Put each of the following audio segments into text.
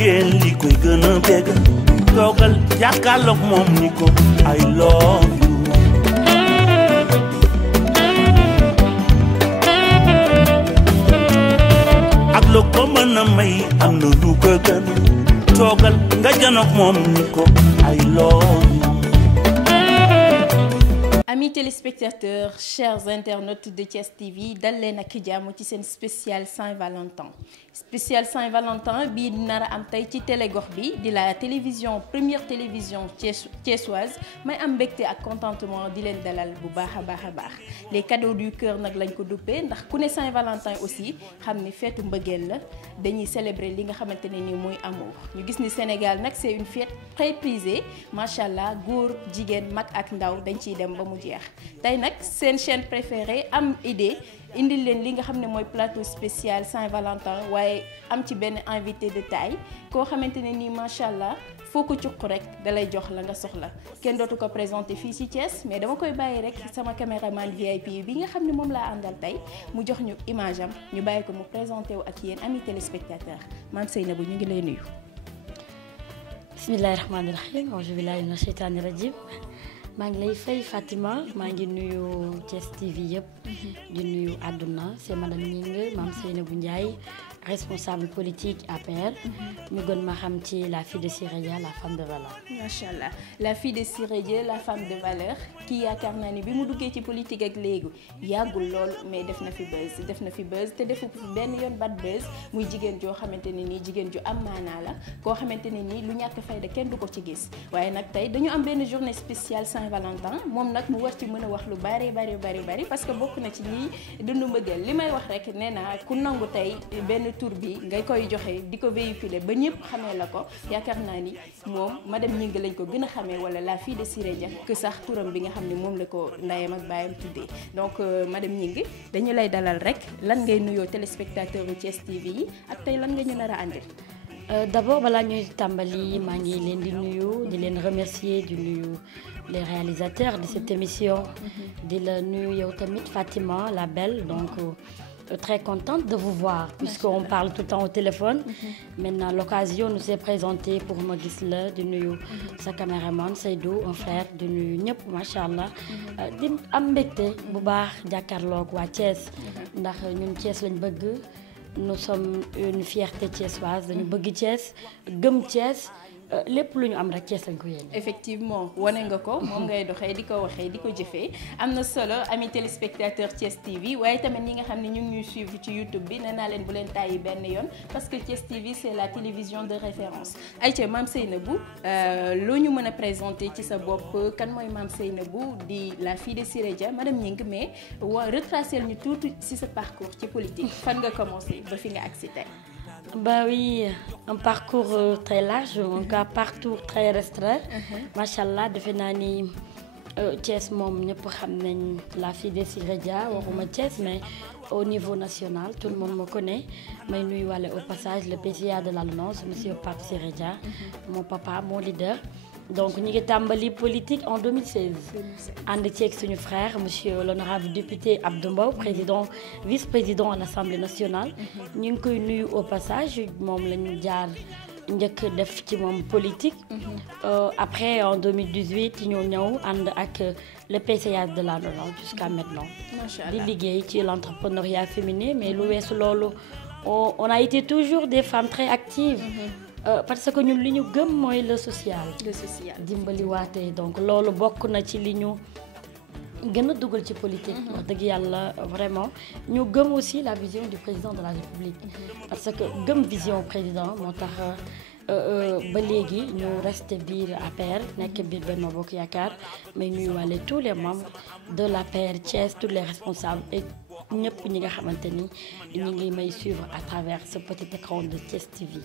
mbëggeel li koy gën a bégg toogal jàkkaarloog moom ni ko I love you ak lu ko mën a may am na lu ko gën toogal nga janoog moom ni ko I love you. Amis téléspectateurs, chers internautes de Thiès TV, dal leen ak jàmm ci seen spécial Saint-Valentin. Spécial Saint-Valentin bii nar a am tey ci télégox bi di la télévision première télévision thiessoise may am mbégte ak contentement di leen dalal bu baax a baax a baax les cadeaux du cœur nag lañ ko duppee ndax ku ne Saint-Valentin aussi xam ni feetu mbëggeel la dañuy célébrer li nga xamante ne ni mooy amour ñu gis ni Sénégal nag c'est une fête très prisée macha allah góor jigéen mag ak ndaw dañ ciy dem ba mu jeex tey nag seen chaîne préférée am idée indil leen li nga xam ne mooy plateau spécial Saint-Valentin waaye am ci benn invité de taille koo xamante ne nii macha allah foo ko cuq rek dalay jox la nga soxla kenn dootu ko présenté fii ci Thiès mais dama koy bàyyi rek sama caméraman VIP bi nga xam ne moom laa àndal tey mu jox ñu image am ñu bàyyi ko mu présenté wu ak yéen amis téléspectateurs Mame Seynabou ñu ngi lay nuyu. bismillahi rahmaani rahim auzu billahi mina sheytaani rajim maa ngi lay fay Fatima maa ngi nuyu Thiès TV yëpp di nuyu àdduna c'est madame Gningue Mame Seynabou Ndiaye responsable politique APR ñu gën ma xam ci la fille de Siré Dia la femme de valeur. macha allah la fille de Siré Dia la femme de valeur kii yaakaar naa ni bi mu duggee ci politique ak léegi yàggul lool mais def na fi buzz te defu benn yoon bad buzz muy jigéen joo xamante ne nii jigéen ju am maanaa la koo xamante ne nii lu ñàkk fayda kenn du ko ci gis waaye nag tey dañu am benn journée spéciale Saint-Valentin moom nag mu war ci mën a wax lu bari parce que bokk na ci ñiy dundu mbëggeel li may wax rek nee naa ku nangu tey benn tour bi nga koy joxe di ko véhiculer ba ñëpp xamee la ko yaakaar naa ni moom madame Gningue lañ ko gën a xamee wala la fille de Siré Dia que sax turam bi nga xam ne moom la ko ndayam ak baayam tuddee donc madame Gningue dañu lay dalal rek lan ngay nuyoo téléspectateur u Thiès TV yi ak tey lan nga ñu nar a àndil. D'abord balaa ñuy tàmbali maa ngi leen di nuyu di leen remercier di nuyu les réalisateurs de cette émission di la nuyu yow tamit Fatima la belle donc très contente de vous voir puisqu'on parle tout le temps au téléphone maintenant l'occasion nous s'est présentée pour ma gis la di nuyu sa caméraman Seydou un frère di nuyu ñëpp macha allah di am mbégte bu baax jàkkaarloog waa Thiès ndax ñun Thiès lañ bëgg nous sommes une fierté thiessoise dañu bëgg Thiès gëm Thiès lépp lu ñu am rek Thiès lañ ko yéene. effectivement wane nga ko moom ngay doxee di ko waxee di ko jëfee am na solo amis téléspectateurs Thiès TV waaye tamit ñi nga xam ne ñu ngi ñuy suivre ci YouTube bi nee naa leen bu leen tàyyi benn yoon parce que Thiès TV c'est la télévision de référence. ayca Mame Seynabou loo ñu mën a présenter ci sa bopp kan mooy Mame Seynabou di la fille de Siré Dia madame Gningue mais retracer ñu tuuti ci sa parcours ci politique fan nga commencé ba fi nga agsi tey. Bah oui, un parcours très large, un parcours très restreint. Machallah, defe naa ni Thiès moom ñëpp xam nañ la fille de Siré Dia waxuma Thiès mais au niveau national tout le monde me connaît may nuyuwaale au passage le PCA de l'Alliance monsieur Pape Siré Dia mon papa mon leader. donc ñu ngi tàmbali politique en 2016 ànd ceeg suñu frère monsieur l'honorable député Abdou Mbow président vice-président à l'Assemblée nationale ñu ngi koy nuyu au passage moom lañu jaar njëkk def ci moom politique après en 2018 ñoo ñëw ànd ak le PCA de la Nolon jusqu'à maintenant di liggéey ci l'entrepreneuriat féminin mais lu weesu loolu on a été toujours des femmes très actives parce que ñun li ñu gëm mooy le social dimbali waate donc loolu bokk na ci li ñu gën a dugal ci politique wax dëgg yàlla vraiment ñu gëm aussi la vision du président de la République parce que gëm vision président moo tax ba léegi ñu resté biir APR nekk biir Benno Bokk Yaakaar mais nuyuwaale tous les membres de l'APR Thiès tous les responsables et ñëpp ñi nga xamante ni ñu ngi may suivre à travers ce petit écran de Thiès TV.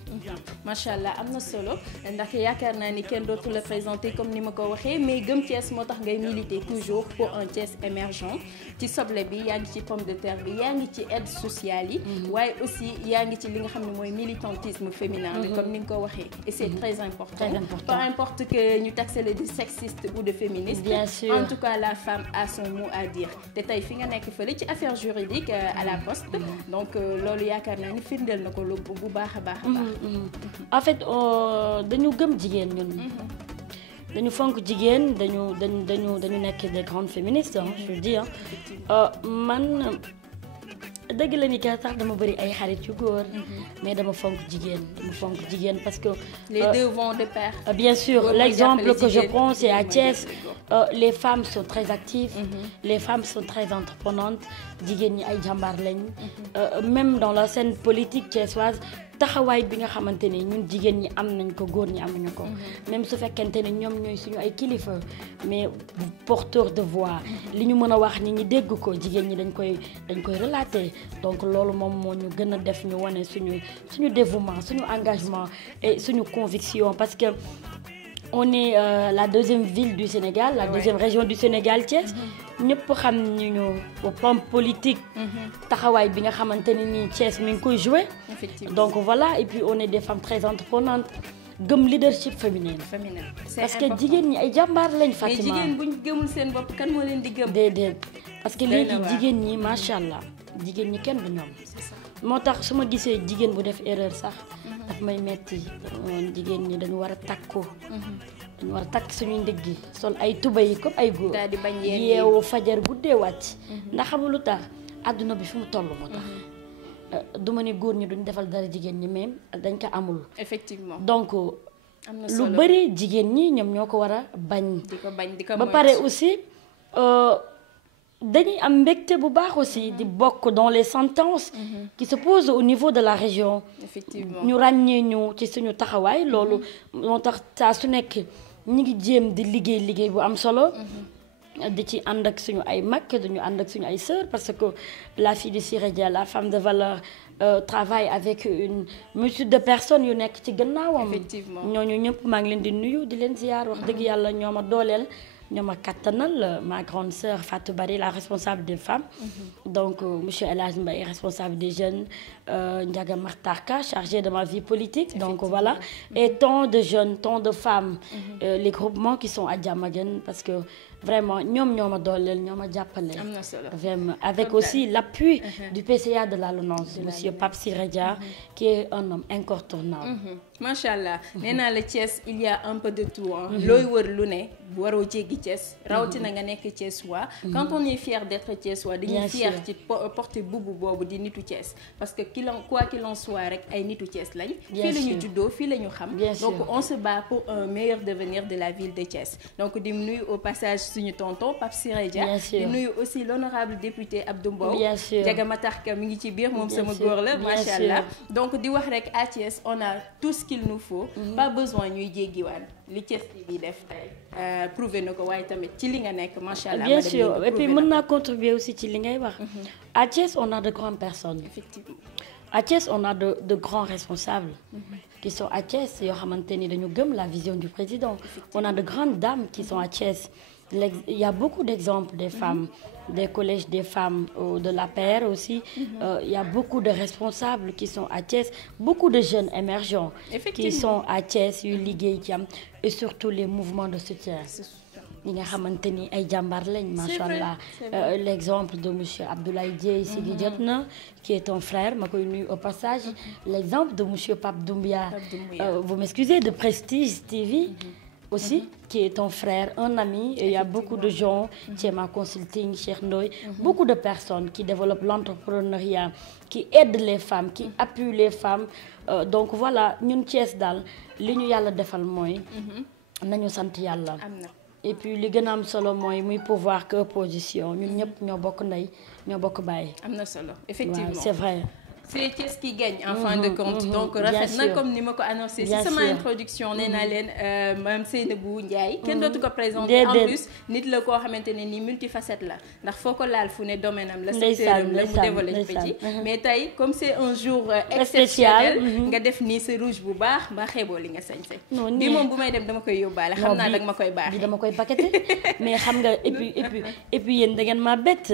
macha allah am na solo ndax yaakaar naa ni kenn dootu la présenter comme ni ma ko waxee mais gëm Thiès moo tax ngay militer toujours pour un Thiès émergent ci soble bi yaa ngi ci pomme de terre bi yaa ngi ci aide sociale yi. waaye aussi yaa ngi ci li nga xam ne mooy militantisme féminin bi comme ni nga ko waxee. et c'est très important. Très important. Peu importe que ñu taxé le de sexiste ou de féministe. Bien sûr. En tout cas la femme a son mot à dire te tey fi nga nekk fële ci affaire juridique juridique à la poste donc loolu yaakaar naa ni firndeel na ko lu bu baax a baax a baax. En fait dañu gëm jigéen ñun. dañu fonk jigéen dañu nekk des grandes féministes je veux dire man dëgg la ni ka sax dama bëri ay xarit yu góor mais dama fonk jigéen parce que les deux vont de pair. Bien sûr l'exemple que je prends c'est à Thiès les femmes sont très actives les femmes sont très entreprenantes jigéen ñi ay jàmbaar lañ même dans la scène politique thiessoise taxawaay bi nga xamante ne ñun jigéen ñi am nañ ko góor ñi amuñu ko même su fekkente ne ñoom ñooy suñu ay kilifa mais porteur de voix li ñu mën a wax ñi dégg ko jigéen ñi dañ koy relater donc loolu moom moo ñu gën a def ñu wane suñu dévouement suñu engagement et suñu conviction parce que on est la deuxième ville du Sénégal la deuxième région du Sénégal Thiès ñëpp xam ñu au plan politique taxawaay bi nga xamante ne nii Thiès mi ngi koy jouer donc voilà et puis on est des femmes très entreprenantes gëm leadership féminin parce que jigéen ñi ay jàmbaar lañ Fatima mais jigéen buñ gëmul seen bopp kan moo leen di gëm déedéet parce que léegi jigéen ñi macha allah jigéen ñi kenn du ñoom moo tax su ma gisee jigéen bu def erreur sax daf may metti jigéen ñi dañu war a takku dañu war a takk suñuy ndigg yi sol ay tubay comme ay góor yeewu fajar guddee wàcc ndax xamul lu tax àdduna bi fi mu toll moo tax du ma ne góor ñi duñ defal dara jigéen ñi même dañ ko amul effectivement donc lu bëri jigéen ñi ñoom ñoo ko war a bañ di ko ba pare aussi dañuy am mbégte bu baax aussi di bokk dans les sentences qui se posent au niveau de la région effectivement ñu ràññee ñu ci suñu taxawaay loolu moo tax saa su nekk ñi ngi jéem di liggéey bu am solo di ci ànd ak suñu ay mag dañu ànd ak suñu ay sœurs parce que la fille de Siré Dia la femme de valeur travaille avec une multitude de personnes yu nekk ci gannaawam ñooñu ñëpp maa ngi leen di nuyu di leen ziyaar wax dëgg yàlla ñoo ma dooleel ñoo ma kattanal ma grande sœur Fatou Bari la responsable des femmes donc monsieur El Hadj Mbaye responsable des jeunes Ndiaga Martarka chargé de ma vie politique donc voilà et tant de jeunes tant de femmes les groupements qui sont à Diamaguène parce que vraiment ñoom ñoo ma dooleel ñoo ma jàppale vraiment avec aussi l'appui du PCA de la LONASE monsieur Pape Siré Dia qui est un homme incontournable macha allah nee naa la Thiès il y a un peu de tout looy wër lu ne waroo jéggi Thiès rawatina nga nekk Thiessois quand on est fier d'être Thiessois dañuy fier ci porter bubu boobu di nitu Thiès parce que quoi qu'il en soit rek ay nitu Thiès lañ fii la ñu juddoo fii la ñu xam donc on se bat pour un meilleur devenir de la ville de Thiès donc di nuyu au passage suñu tonton Pape Siré Dia di nuyu aussi l'honorable député Abdou Mbow Ndiaga Matarka mi ngi ci biir moom sama góor la macha allah donc di wax rek à Thiès on a tout ce qu'il nous faut pas besoin ñuy jéggiwaan li Thiès bi def tey prouvé na ko waaye tamit ci li nga nekk macha allah bien sûr et puis mën naa contribuer aussi ci li ngay wax à Thiès on a de grandes personnes effectivement à Thiès on a de grands responsables qui sont à Thiès yoo xamante ni dañu gëm la vision du président on a de grandes dames qui sont à Thiès il y a beaucoup d'exemples des femmes des collèges des femmes de l'APR aussi il y a beaucoup de responsables qui sont à Thiès beaucoup de jeunes émergents qui sont à Thiès yu liggéey ci am et surtout les mouvements de soutien ñi nga xamante ni ay jàmbaar lañ macha allah l'exemple de monsieur Abdoulaye Dieye Sigi Jotna qui est un frère ma koy nuyu au passage l'exemple de monsieur Pape Doumbia vous m'excusez de Prestige TV aussi qui est ton frère un ami et il y a beaucoup de gens Thiema Consulting Cheikh Ndoye beaucoup de personnes qui développent l'entrepreneuriat qui aident les femmes qui appuient les femmes donc voilà ñun Thiès daal li ñu yàlla defal mooy nañu sant yàlla et puis li gën a am solo mooy muy pouvoir que opposition ñun ñëpp ñoo bokk ndey ñoo bokk bàyyi am na solo effectivement c'est vrai c'est Thiès qui gagne en fin de compte donc rafet na comme ni ma ko annoncé si sama introduction nee naa leen Mame Seynabou Ndiaye kenn dootu ko présenté en plus nit la koo xamante ne ni multifacette la ndax foo ko laal fu ne domaine am la secteur am la mu développé ci mais tey comme c'est un jour exceptionnel nga def nii sa rouge bu baax mbaa xeeboo li nga sañse bi moom bu may dem dama koy yóbbaale xam naa danga ma koy baaxee dama koy paqueté mais xam nga et puis yéen da ngeen ma bett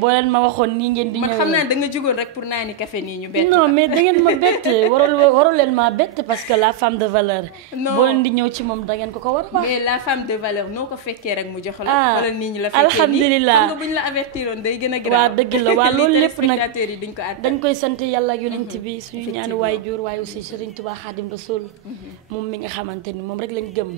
boo leen ma waxoon nii ngeen di ñëw man xam naa da nga jugoon rek pour naani café defee nii ñu bett non mais da ngeen ma bett warul leen maa bett parce que la femme de valeur. non boo leen di ñëw ci moom da ngeen ko war a wax. mais la femme de valeur noo ko fekkee rek mu jox la. wala nit ñi la fekkee nii alhamdulilah xam nga bu ñu la avertiroon day gën a grave. waaw dëgg la waaw loolu lépp nag yi duñ ko àttan. dañ koy sant yàlla ak yonent bi suñu ñaani waajur waaye aussi Serigne Touba Khadim Rasoul moom mi nga xamante ni moom rek lañ gëm.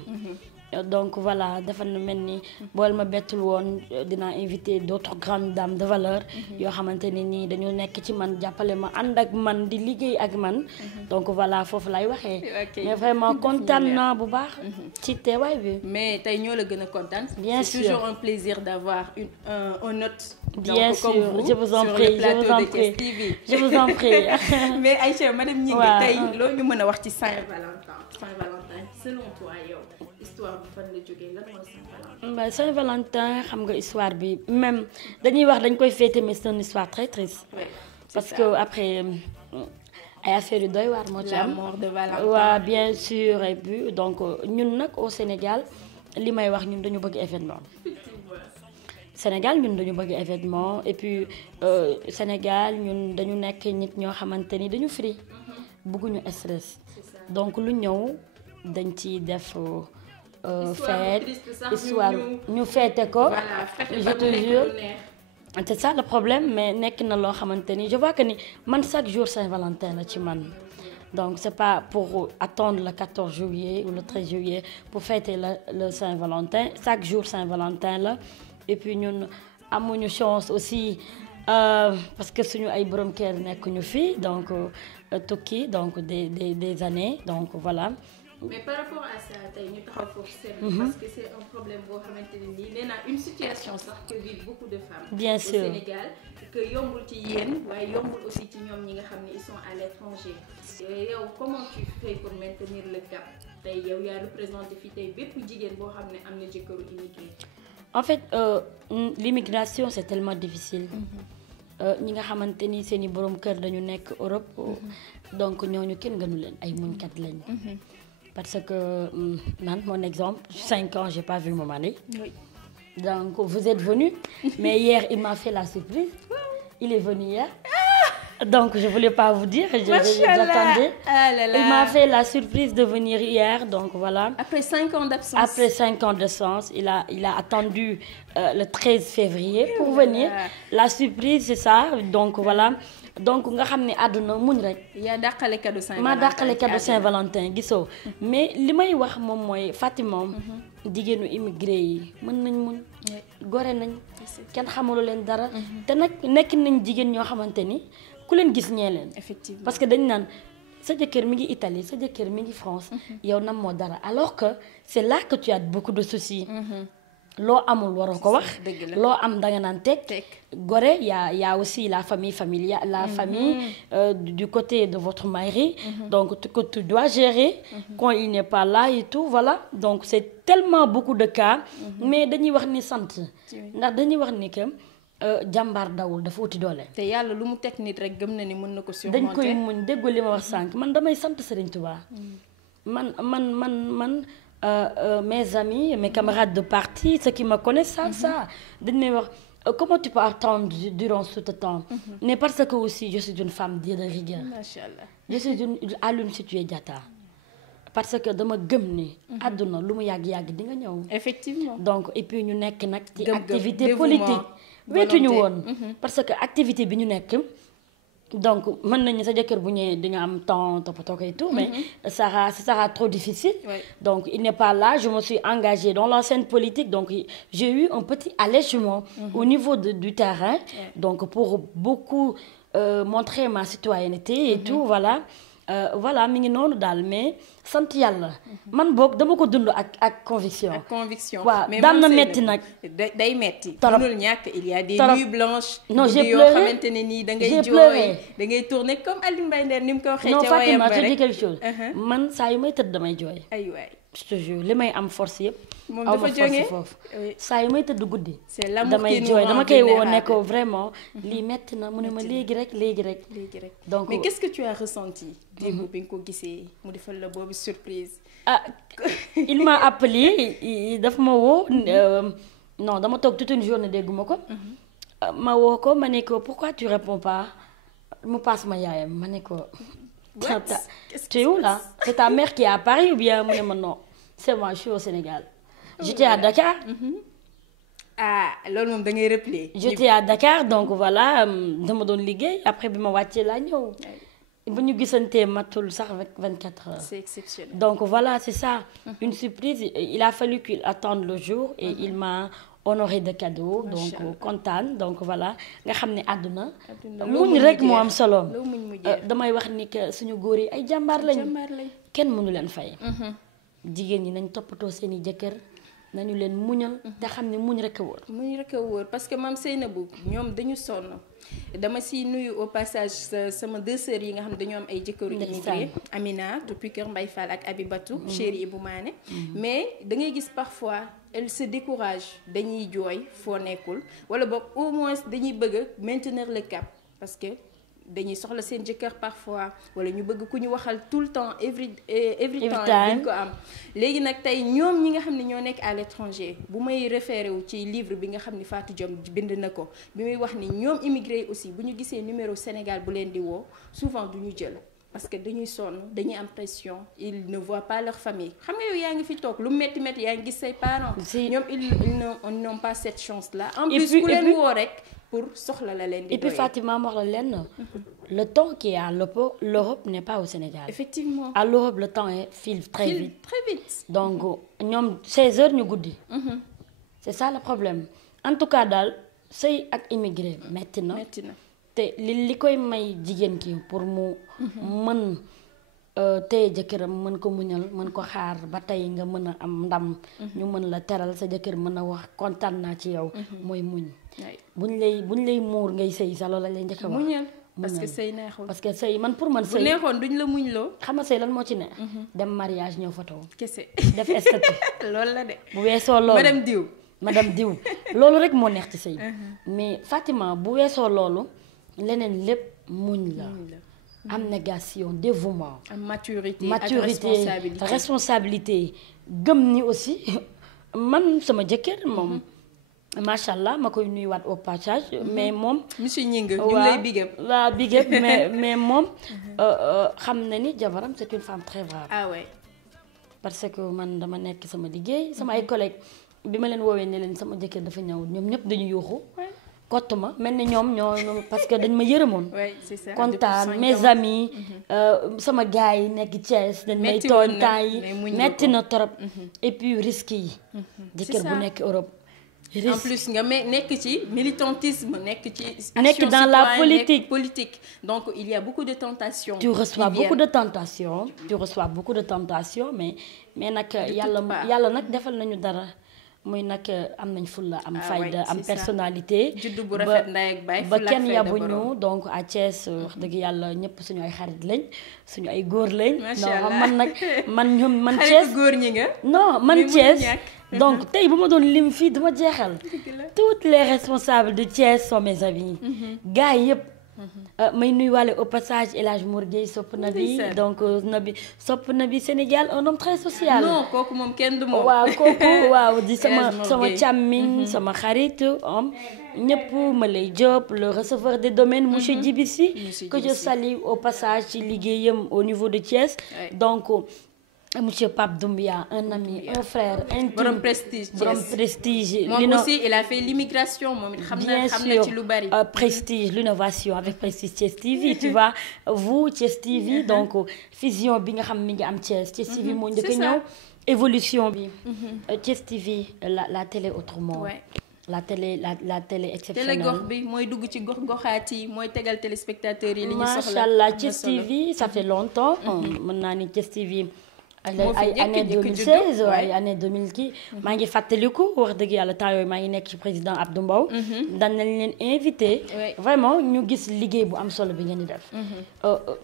donc voilà dafa na mel ni bool ma bettul woon dinaa invité d'autres grandes dames de valeur yoo xamante ni nii dañu nekk ci man jàppale ma ànd ak man di liggéey ak man donc voilà foofu lay waxee mais vraiment kontaan naa bu baax ci teewaay bi mais tey ñoo la gën a kontaan bien c'est sûr toujours un plaisir d'avoir un hôte bien donc, sûr comme vous, je vous en sur prie le plateau je vous en de prie Thiès TV. je vous en prie mais Aïcha madame Gningue waaw. tey loolu ñu mën a wax ci Saint-Valentin selon toi yow histoire bi fan la jógee lan mooy Saint-Valentin. mais Saint-Valentin xam nga histoire bi même dañuy wax dañ koy fêter mais c'est une histoire très triste Ouais, parce que après ay affaire yu doy waar moo ci la am mort de Valentin. waaw bien sûr et puis donc ñun nag au Sénégal li may wax ñun dañu bëgg événement Sénégal ñun dañu bëgg événement et puis Sénégal ñun dañu nekk nit ñoo xamante ni dañu free bëgguñu stress donc lu ñëw dañ ci def fête histoire ñu fête ko je te jure c'est ça le problème mais nekk na loo xamante ni je vois que ni man chaque jour Saint-Valentin la ci man donc c'est pas pour attendre le 14 juillet ou le 13 juillet pour fêter le Saint-Valentin chaque jour Saint-Valentin la et puis ñun amuñu chance aussi parce que suñu ay borom kër nekkuñu fii donc tukki donc des années donc voilà. mais par rapport à ça tey ñu taxaw foofu seetlu parce que c'est un problème boo xamante ne nii nee naa une situation sax que vivent beaucoup de femmes bien sûr au Sénégal que yombul ci yéen waaye yombul aussi ci ñoom ñi nga xam ne ils sont à l'étranger yow comment tu fais pour maintenir le cap tey yow yaa représenté fii tey bépp jigéen boo xam ne am na jëkkëru immigré. en fait l'immigration c'est tellement difficile ñi nga xamante ni seen i borom kër dañu nekk Europe donc ñooñu kenn gënu leen ay muñkat lañ parce que man mon exemple 5 ans j'ai pas vu mon mari oui. donc vous êtes venu mais hier il m'a fait la surprise il est venu hier donc je voulais pas vous dire j'attendais ah là là. il m'a fait la surprise de venir hier donc voilà après 5 ans d'absence après 5 ans d'absence il a attendu le 13 février pour venir la surprise c'est ça donc voilà donc nga xam ne àdduna muñ rek. yaa dàqale cadeau Saint-Valentin maa dàqale cadeau Saint-Valentin gisoo mais li may wax moom mooy Fatima jigéenu immigré yi mën nañ muñ gore nañ kenn xamalu leen dara te nag nekk nañ jigéen ñoo xamante ni ku leen gis ñee leen effectivement parce que dañ naan sa jëkkër mi ngi Italie sa jëkkër mi ngi France yow nam moo dara alors que c'est là que tu as beaucoup de soucis loo amul waroo ko wax loo am danga naan teg gore y a aussi la famille familiale la famille du côté de votre mari donc que tu dois gérer quand il n'est pas là et tout voilà donc c'est tellement beaucoup de cas mais dañuy wax ni sant ndax dañuy wax ni que jàmbaar dawul dafa uti doole te yàlla lu mu teg nit rek gëm na ni mën na ko surmonter dañ koy muñ déggoo li ma wax sànq man damay sant Serigne Touba man mes amis, mes camarades de parti, ceux qui me connaissent savent ça. Comment tu peux attendre durant ce temps? Mais parce que aussi je suis une femme de rigueur. Machallah. Je suis une Alioune Sitoé Diatta. Parce que dama gëm ni àdduna lu mu yàgg-yàgg di nga ñëw. Effectivement. Donc et puis ñu nekk nag ci activité politique. wetuñu woon. Parce que activité bi ñu nekk. donc mën nañu sa jëkkër bu ñëwee di nga am temps toppatoo ko et tout mais ça sera trop difficile donc il n'est pas là je me suis engagée dans la scène politique donc j'ai eu un petit allègement au niveau du terrain donc pour beaucoup montrer ma citoyenneté et tout voilà voilà mi ngi noonu daal mais sant yàlla man boog dama ko dund ak conviction. ak conviction waaw daan na metti nag. day metti. torop mënul ñàkk il y a des nuits blanches. non j'ai pleuré yoo xamante ne nii da ngay jooy da ngay tourner comme Aliou Mbaye Nder ni mu ko waxee. ca wayam ba rek non Fatima je dis quelque chose. man saa yu may tëdd damay jooy. ay waay je te jure li may am force yëpp. moom dafa jógee foofu saa yu may tëdd guddi. c'est l'amour damay jooy dama koy woo ne ko vraiment lii metti na mu ne ma léegi rek. donc mais qu'est-ce que tu as ressenti. démb bi nga ko gisee mu defal la boobu surprise. ah il m'a appelé daf ma woo non dama toog toute une journée dégguma ko. ma woo ko ma ne ko pourquoi tu réponds pas mu passe ma yaayam ma ne ko. What? Tu es où là? C'est ta mère qui est à Paris ou bien mu ne ma non c'est moi je suis au Sénégal. J'étais à Dakar. ah loolu moom da ngay replier. J'étais à Dakar donc voilà dama doon liggéey après bi ma wàccee laa ñëw. bu ñu gisantee matul sax avec 24 heures. C'est exceptionnel. Donc voilà c'est ça. Une surprise il a fallu qu'il attende le jour et il m'a honoré de cadeaux. Donc kontaan donc voilà nga xam ne àdduna. muñ rek moo am solo. damay wax ni que suñu góor yi ay jàmbaar lañ. kenn mënu leen fay. jigéen ñi nañ toppatoo seeni jëkkër. nañu leen muñal te xam ne muñ rek a wóor. muñ rek a wóor parce que maam Seynabou ñoom dañu sonn dama si nuyu au passage sama deux sœurs yi nga xam ne dañoo am ay jëkkëru immigré Amina depuis Kër Mbaye Fall ak Abibatou chéri Ibou Mané mais da ngay gis parfois elle se décourage dañuy jooy foo nekkul wala boog au moins dañuy bëgg a maintenir le cap parce que dañuy soxla seen jëkkër parfois wala ñu bëgg ku ñu waxal tout le temps every time dañ ko am léegi nag tey ñoom ñi nga xam ne ñoo nekk à l'étranger bu may référé wu ci livre bi nga xam ni Fatou Diom bind na ko bi muy wax ni ñoom immigré aussi bu ñu gisee numéro Sénégal bu leen di woo souvent du ñu jël parce que dañuy sonn dañuy am pression ils ne voient pas leur famille xam nga yow yaa ngi fi toog lu métti métti yaa ngi gis say parents ñoom ils n'ont pas cette chance là en plus ku leen woo rek pour soxla la leen di et puis Fatima wax la lenn le temps qui est à l'Europe n'est pas au Sénégal. Effectivement. À l'Europe le temps file très vite. Très vite. Donc ñoom 16 heures ñu guddi. C'est ça le problème en tout cas daal sëy ak immigré metti na. metti na te li koy may jigéen ki pour mu mën téye jëkkëram mën ko muñal mën ko xaar ba tey nga mën a am ndam. ñu mën la teral sa jëkkër mën a wax kontaan naa ci yow. mooy muñ. buñ lay muur ngay sëy sa loolu la lay njëkk a wax. muñal parce que sëy neexul. parce que sëy man pour man sëy bu neexoon duñ la muñ loo. xam nga sëy lan moo ci ne. dem mariage ñëw photo. kese def statut. loolu la de. bu weesoo loolu madame diw. loolu rek moo neex ci sëy. mais Fatima bu weesoo loolu leneen lépp muñ la. abnégation dévouement. maturité ak responsabilité gëm ni aussi man sama jëkkër moom. macha allah ma koy nuyuwaat au passage. mais moom. monsieur Gningue ñu ngi lay big up. waaw big up mais moom. xam na ni jabaram c'est une femme très brave. ah ouais. parce que man dama nekk sama liggéey sama ay collègues bi ma leen woowee ne leen sama jëkkër dafa ñëw ñoom ñëpp dañu yuuxu. kott ma mel ni ñoom ñoo parce que dañ ma yërëmoon. oui c'est ça kontaan mes amis. sama gars yi nekk Thiès dañ may tooñ temps yi metti na trop. et puis risques yi. jëkkër bu nekk Europe. en plus nga nekk ci militantisme nekk ci. nekk dans la politique. donc il y a beaucoup de tentations. tu reçois beaucoup de tentations mais nag yàlla nag defal nañu dara. muy nag am nañ fulla am fayda am personnalité. juddu bu rafet ndey ak baay ba kenn yabuñu donc à Thiès wax dëgg yàlla ñëpp suñu ay xarit lañ suñu ay góor lañ. non man nag man Thiès xarit góor ñi nga. non man Thiès donc tey bu ma doon lim fii duma jeexal. toutes les responsables de Thiès sont mes amis. gars yëpp. may nuyuwaale au passage El Hadj Mour Gueye sopp na bi donc Nabi sopp na bi Sénégal un homme très social. non kooku moom kenn du moom. waaw kooku waaw di sama càmmiñ sama xarit am ñëpp ma lay Diop le receveur des domaines monsieur Djibi Sy que je salue au passage ci liggéeyam au niveau de Thiès donc. Monsieur Pape Doumbia, un ami, un frère intime. Borom prestige. Moom aussi il a fait l'immigration moom it xam na ci lu bari. Prestige l'innovation avec Prestige Thiès TV tu vois vous Thiès TV donc fusion bi nga xam mi ngi am Thiès TV moo njëkk a ñëw évolution bi. Thiès TV la télé autrement. la télé exceptionnelle. télé gox bi mooy dugg ci goxaat yi mooy tegal téléspectateurs yi li ñu soxla. macha allah Thiès TV ça fait longtemps. mën naa ni Thiès TV. ay année 2016 ay année 2000 kii maa ngi fàttaliku wax dëgg yàlla temps yooyu maa ngi nekk ci président Abdou Mbow daan nañ leen invité vraiment ñu gis liggéey bu am solo bi ngeen di def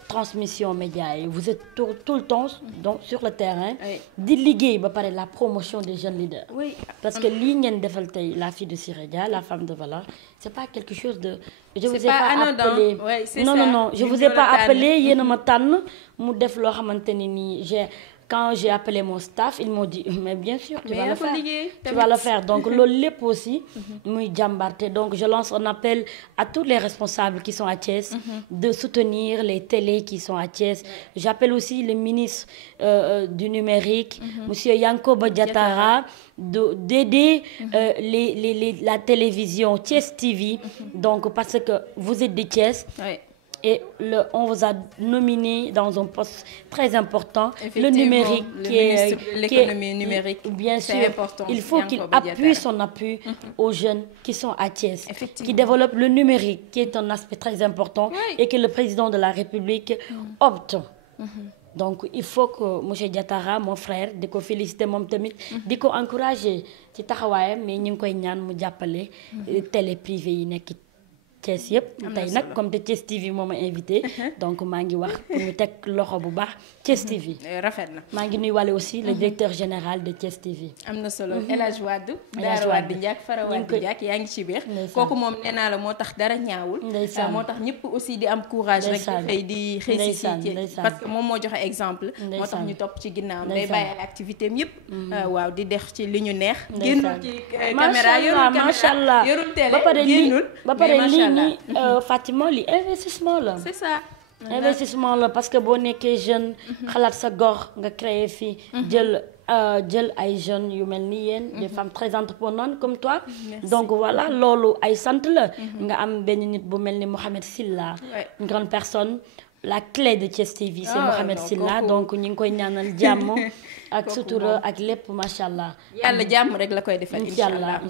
transmission média yi vous êtes tout le temps donc sur le terrain di liggéey ba pare la promotion des jeunes leaders parce que lii ngeen defal tey la fille de Siré Dia la femme de valeur c'est pas quelque chose je vous ai pas appelé je vous ai pas appelé yéen a ma tànn mu def loo xamante ni nii quand j'ai appelé mon staff ils m'ont dit mais bien sûr tu vas le faire donc loolu lépp aussi muy jàmbarte donc je lance un appel à tous les responsables qui sont à Thiès de soutenir les télés qui sont à Thiès. J'appelle aussi le ministre du numérique monsieur Yankoba Diatara d'aider la télévision Thiès TV donc parce que vous êtes de Thiès. Et on vous a nominé dans un poste très important, le numérique, l'économie numérique. Bien sûr, important, il faut qu'il appuie son appui aux jeunes qui sont à Thiès, qui développent le numérique, qui est un aspect très important et que le président de la République opte. Donc il faut que monsieur Diatara mon frère di ko féliciter moom tamit di ko encourager ci taxawaayam mais ñu ngi koy ñaan mu jàppale télé privé yi nekk Thiès yëpp tey nag comme te Thiès TV moo ma invité donc maa ngi wax pour ñu teg loxo bu baax Thiès TV. rafet na maa ngi nuyuwaale aussi le directeur général de Thiès TV. am na solo El Hadj Wade. Daara Wade Ndiak Fara Wade Ndiak yaa ngi ci biir. kooku moom nee naa la moo tax dara ñaawul. moo tax ñëpp aussi di am courage rek di xëy si parce que moom moo joxe exemple. moo tax ñu topp ci ginnaaw day bàyyi ay activité am yëpp. waaw di dex ci li ñu neex. génnul ci caméra yorul télé génnul ba pare lii nii Fatima li investissement la. c'est ça. investissement la parce que boo nekkee jeune xalaat sa gox nga créer fii jël ay jeunes yu mel ni yéen des femmes très entreprenantes comme toi. Merci. Donc voilà loolu ay sant la nga am benn nit bu mel ni Mohamed Silla une grande personne la clé de Thiès TV c'est Mohamed Silla donc ñu ngi koy ñaanal jàmm ak sutura ak lépp macha allah. yàlla jàmm rek la koy defal incha allah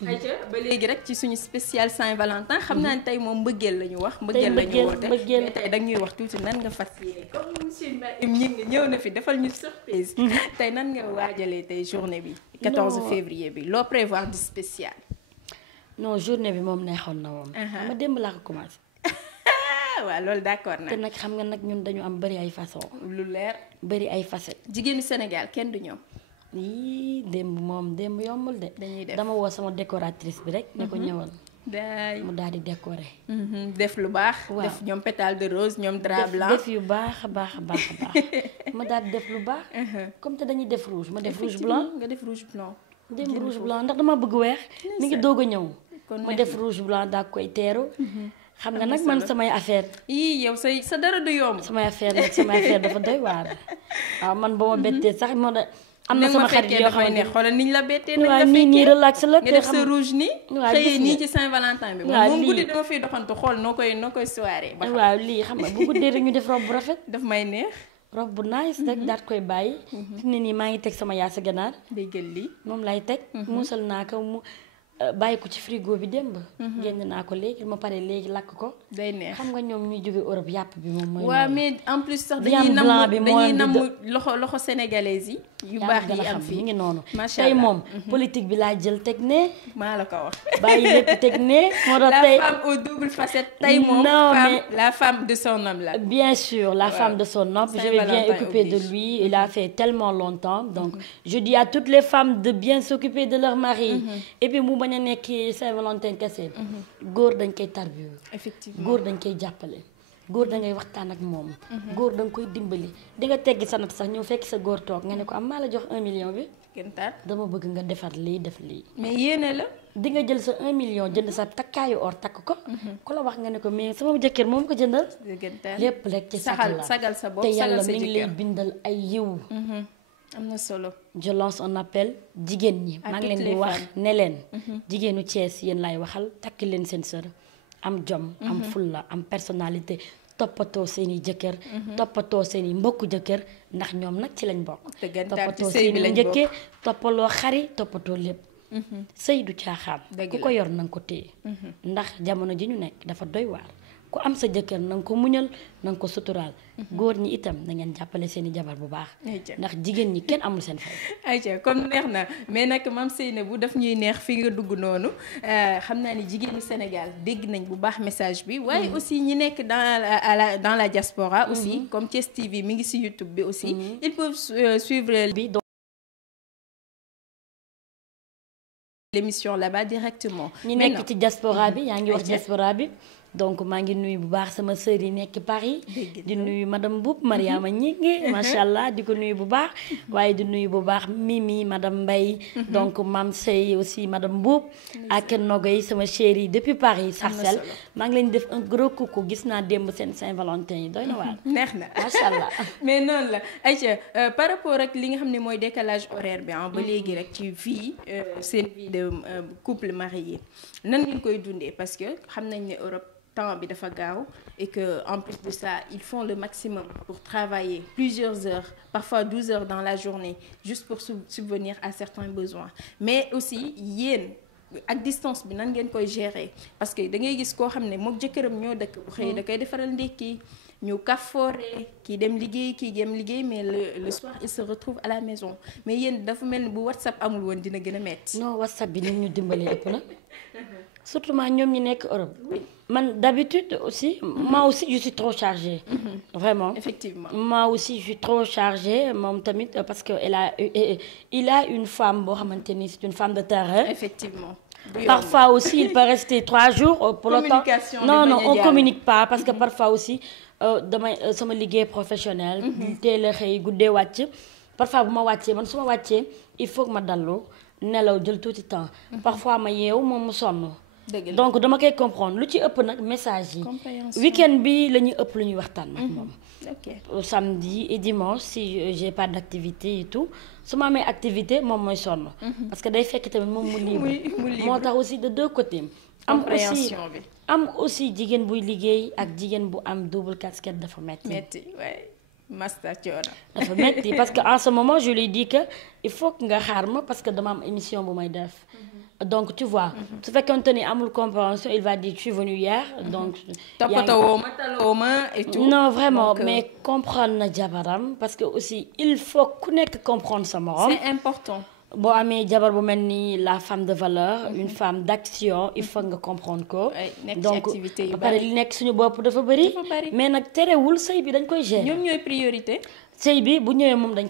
ba léegi rek ci suñu spécial Saint-Valentin xam naa ne tey moom mbëggeel la ñu wax. mbëggeel la ñu woote mais tey da ñuy wax tuuti nan nga fas yéene comme monsieur Mbaye ñëw na fi defal ñu surprise. tey nan nga waajalee tey journée bi. 14 février bi loo prévoir du spécial. non journée bi moom neexoon na moom. ma démb laa ko commencé. waaw loolu d'accord na te nag xam nga nag ñun dañu am bëri ay façon lu leer bëri ay facettes. jigéenu Sénégal kenn du ñoom. yii démb yombul de. dañuy def dama woo sama décoratrice bi rek. ne ko ñëwal. mu daal di décorer. def lu baax. def ñoom pétale de rose ñoom drap blanc. def yu baax a baax. ma daal di def lu baax. comme te dañuy def rouge ma def rouge blanc. nga def rouge blanc. démb rouge blanc ndax dama bëgg weex. mi ngi doog a ñëw. ma def rouge blanc daa koy teeru. xam nga nag man samay affaire yow sa dara du yomb. samay affaire dafa doy waar. waaw man ba ma bettee sax moo da am na sama xarit yoo xam ne xoolal niñ la bettee nañ la fekkee nii relax la. nga def sa rouge nii. waaw xëyee nii ci Saint-Valentin bi. waaw moom guddi dama fiy doxantu xool noo koy soirée. waaw lii xam nga bu guddee rek ñu def robe bu rafet. daf may neex. robe bu nice rek daat koy bàyyi. fi ne nii maa ngi teg sama yaasa ganaar. day gël lii moom lay teg. muusal naa ko mu bàyyi ko ci frigo bi démb. génn naa ko léegi ma pare léegi lakk ko. day neex xam nga ñoom ñuy jóge Europe yàpp bi moom mooy. waaw mais en plus sax dañuy nam loxo sénégalais yi. yu baax yi am fii mi ngi noonu. macha allah tey moom politique bi laa jël teg ne. maa la ko wax. bàyyi lépp teg ne. moo tax tey la femme aux doubles facettes. tey moom la femme de son homme là. bien sûr la femme de son homme. je vais bien occuper de lui il a fait tellement longtemps donc je dis à toutes les femmes de bien s'occuper de leur mari. et puis mu bañ a nekk Saint-Valentin kese. góor dañ koy tarbiyu. effectivement góor dañ koy jàppale. góor da ngay waxtaan ak moom. góor da nga koy dimbali. di nga teggi sa natt sax ñëw fekk sa góor toog nga ne ko am maa la jox 1 million bi. dama bëgg nga defar lii def lii. mais yéene la. di nga jël sa 1 million jënd sa takkaayu or takk ko. ku la wax nga ne ko mais sama jëkkër moom ko jëndal. lépp rek ci sagal sa bopp te yàlla mi ngi lay bindal ay yiw. am na solo. je lance un appel jigéen ñi. maa ngi leen di wax ne leen. jigéenu Thiès yéen laay waxal takk leen seen sër. am jom am fulla am personnalité toppatoo seeni jëkkër. toppatoo seeni mbokku jëkkër ndax ñoom nag ci lañ bokk. toppatoo seeni njëkke toppaloo xari toppatoo lépp. sëy du caaxaan. ku ko yor na nga ko téye. ndax jamono ji ñu nekk dafa doy waar. ku am sa jëkkër na nga ko muñal na nga ko suturaal. góor ñi itam na ngeen jàppale seeni jabar bu baax. ndax jigéen ñi kenn amul seen fay. ayca comme neex na mais nag Mame Seynabou daf ñuy neex fi nga dugg noonu xam naa ni jigéenu Sénégal dégg nañ bu baax message bi. waaye aussi ñi nekk dans la diaspora aussi comme Thiès TV mi ngi ci YouTube bi aussi. ils peuvent suivre bi. l'émission là-bas directement. ñi nekk ci diaspora bi yaa ngi wax diaspora bi. donc maa ngi nuyu bu baax sama sœur yi nekk Paris di nuyu madame Boub Mariama Ñingi macha allah di ko nuyu bu baax waaye di nuyu bu baax Mimi madame Mbaye donc Mam Sey aussi madame Boub ak Nogoy sama chérie depuis Paris Sarcelles maa ngi leen def un gros coucou gis naa démb seen Saint-Valentin yi doy na waar neex na macha allah mais noonu la Aïcha par rapport ak li nga xam ne mooy décalage horaire bi ba léegi rek ci vie seen vie de couple marié nan ngeen koy dundee parce que xam nañ ne Europe temps bi dafa gaaw et que en plus de ça ils font le maximum pour travailler plusieurs heures parfois 12 heures dans la journée juste pour subvenir à certains besoins mais aussi yéen ak distance bi nan ngeen koy gérer parce que da ngay gis koo xam ne mook jëkkëram ñoo dëkk bu xëy da koy defaral ndékki ñu kafoore kii dem liggéey mais le soir il se retrouve à la maison mais yéen dafa mel ni bu WhatsApp amul woon dina gën a metti non WhatsApp bi ni ñu dimbali ëpp na surtout ñoom ñi nekk Europe man d'habitude aussi moi aussi je suis trop chargée vraiment effectivement moi aussi je suis trop chargée moom tamit parce que il a une femme boo xamante ni c'est une femme de terrain effectivement parfois aussi il peut rester 3 jours pour le temps non on communique pas parce que parfois aussi damay sama liggéey professionnel teel a xëy guddee wàcc parfois bu ma wàccee man su ma wàccee il faut que ma dallu nelaw jël tuuti temps parfois ma yeewu moom mu sonn donc dama koy comprendre lu ci ëpp nag message yi week-end bi la ñuy ëpp lu ñuy waxtaan nag moom samedi et dimanche si j'ai pas d'activité et tout su ma amee activité moom mooy sonn parce que day fekk tamit moom mu libre moo tax aussi de deux côtés am aussi jigéen buy liggéey ak jigéen bu am double casquette dafa metti Master Thiona dafa metti parce que en ce moment je lui dis que il faut que nga xaar ma parce que dama am émission bu may def donc tu vois su fekkente ni amul compréhension il va dire je suis venu hier donc toppatoo ma taloo ma et tout non vraiment mais comprendre na jabaram parce que aussi il faut ku nekk comprendre sa morom c'est important boo amee jabar bu mel ni la femme de valeur une femme d'action il faut nga comprendre ko donc ba pare li nekk suñu bopp dafa bëri mais nag terewul sëy bi dañ koy gérer ñoom ñooy priorité sëy bi bu ñëwee moom dañ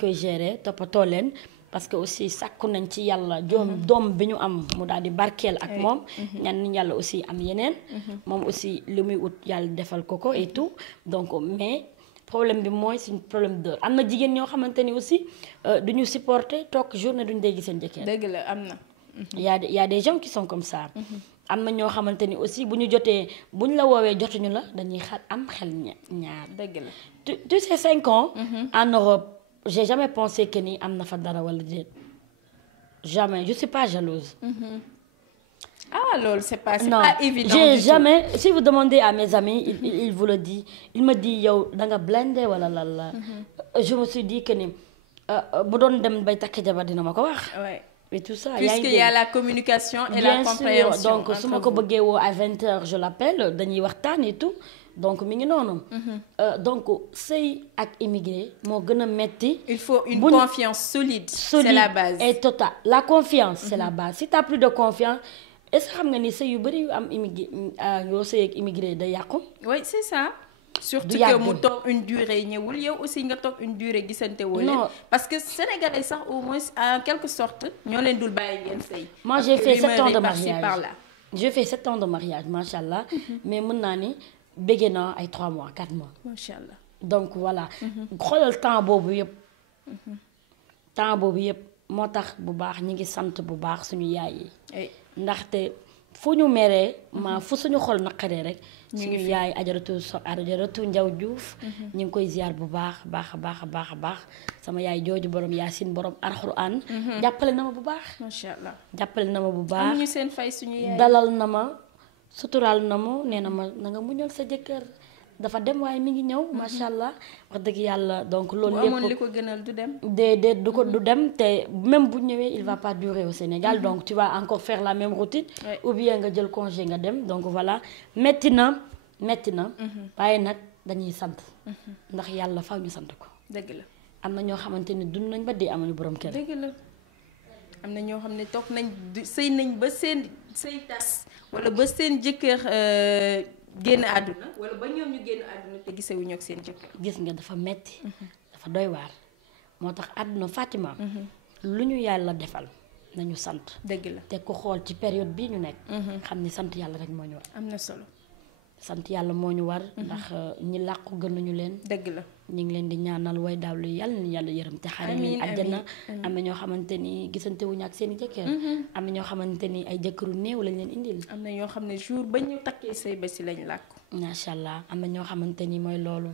koy gérer toppatoo leen parce que aussi sàkku nañ ci yàlla doom bi ñu am mu daal di barkeel ak moom ñaan nañ yàlla aussi am yeneen moom aussi li muy ut yàlla defal ko et tout donc mais problème bi mooy c'est un problème d'heure am na jigéen ñoo xamante ni aussi duñu supporter toog journée duñu dégg seen jëkkër dëgg la am na y a des gens qui sont comme ça am na ñoo xamante ni aussi bu ñu jotee bu ñu la woowee jotuñu la dañuy am xel ñaar dëgg la tu sais 5 ans en Europe j'ai jamais pensé que ni am na fa dara wala déet jamais je suis pas jalouse loolu c'est pas évident j'ai jamais si vous demandez à mes amis il vous le dit il me dit yow da nga blindé wala lan la je me suis dit que ni bu doon dem bay takk jabar dina ma ko wax et tout ça puisqu'il y a la communication et la compréhension donc su ma ko bëggee woo à 20h je l'appelle dañuy waxtaan et tout donc mi ngi noonu donc sëy ak immigré moo gën a metti il faut une confiance solide c'est la base et totale la confiance c'est la base si t'as plus de confiance est-ce que xam nga ni sëy yu bëri yu am immigré yoo sëy ak immigré day yàqu oui c'est ça surtout que mu toog une durée ñëwul yow aussi nga toog une durée gisante woo leen parce que sénégalais sax au moins en quelque sorte ñoo leen dul bàyyi ngeen sëy moi j'ai fait 7 ans de mariage j'ai fait 7 ans de mariage macha allah mais mën naa ni béggee naa ay 3 mois 4 mois macha allah donc voilà xoolal temps boobu yëpp moo tax bu baax ñi ngi sant bu baax suñu yaay yi ndaxte fu ñu meree fu suñu xol naqaree rek suñu yaay ajaratu Njaw Juuf ñu ngi koy ziar bu baax baax sama yaay jooju borom Yaasin borom Alxuraan jàppale na ma bu baax macha allah jàppale na ma bu baax amuñu seen fay suñu yaay dalal na ma suturaal na ma nee na ma na nga muñal sa jëkkër dafa dem waaye mi ngi ñëw macha allah wax dëgg yàlla donc loolu lépp amoon li ko gënal du dem déedéet du dem te même bu ñëwee il va pas durer au Sénégal donc tu vas encore faire la même routine ou bien nga jël congé nga dem donc voilà metti na waaye nag dañuy sant ndax yàlla faw ñu sant ko dëgg la am na ñoo xamante ni dund nañ ba dee amuñu borom kër dëgg la am na ñoo xam ne toog nañ sëy nañ ba seen sëy tas wala ba seen jëkkër génn àdduna wala ba ñoom ñu génn àdduna te gisewuñu ak seen jëkkër gis nga dafa metti dafa doy waar moo tax àdduna Fatima lu ñu yàlla defal nañu sant. dëgg la te ku xool ci période bii ñu nekk. xam ni sant yàlla rek moo ñu war. am na solo. sant yàlla moo ñu war. ndax ñi làqu gënuñu leen. dëgg la ñu ngi leen di ñaanal way daaw lu yàlla na yàlla yërëm te xare leen àjjana. am na ñoo xamante ni gisante wuñu ak seen i jëkkër. am na ñoo xamante ni ay jëkkëru néew lañ leen indil. am na ñoo xam ne jour ba ñu takkee say ba si lañ làkku. macha allah am na ñoo xamante ni mooy loolu.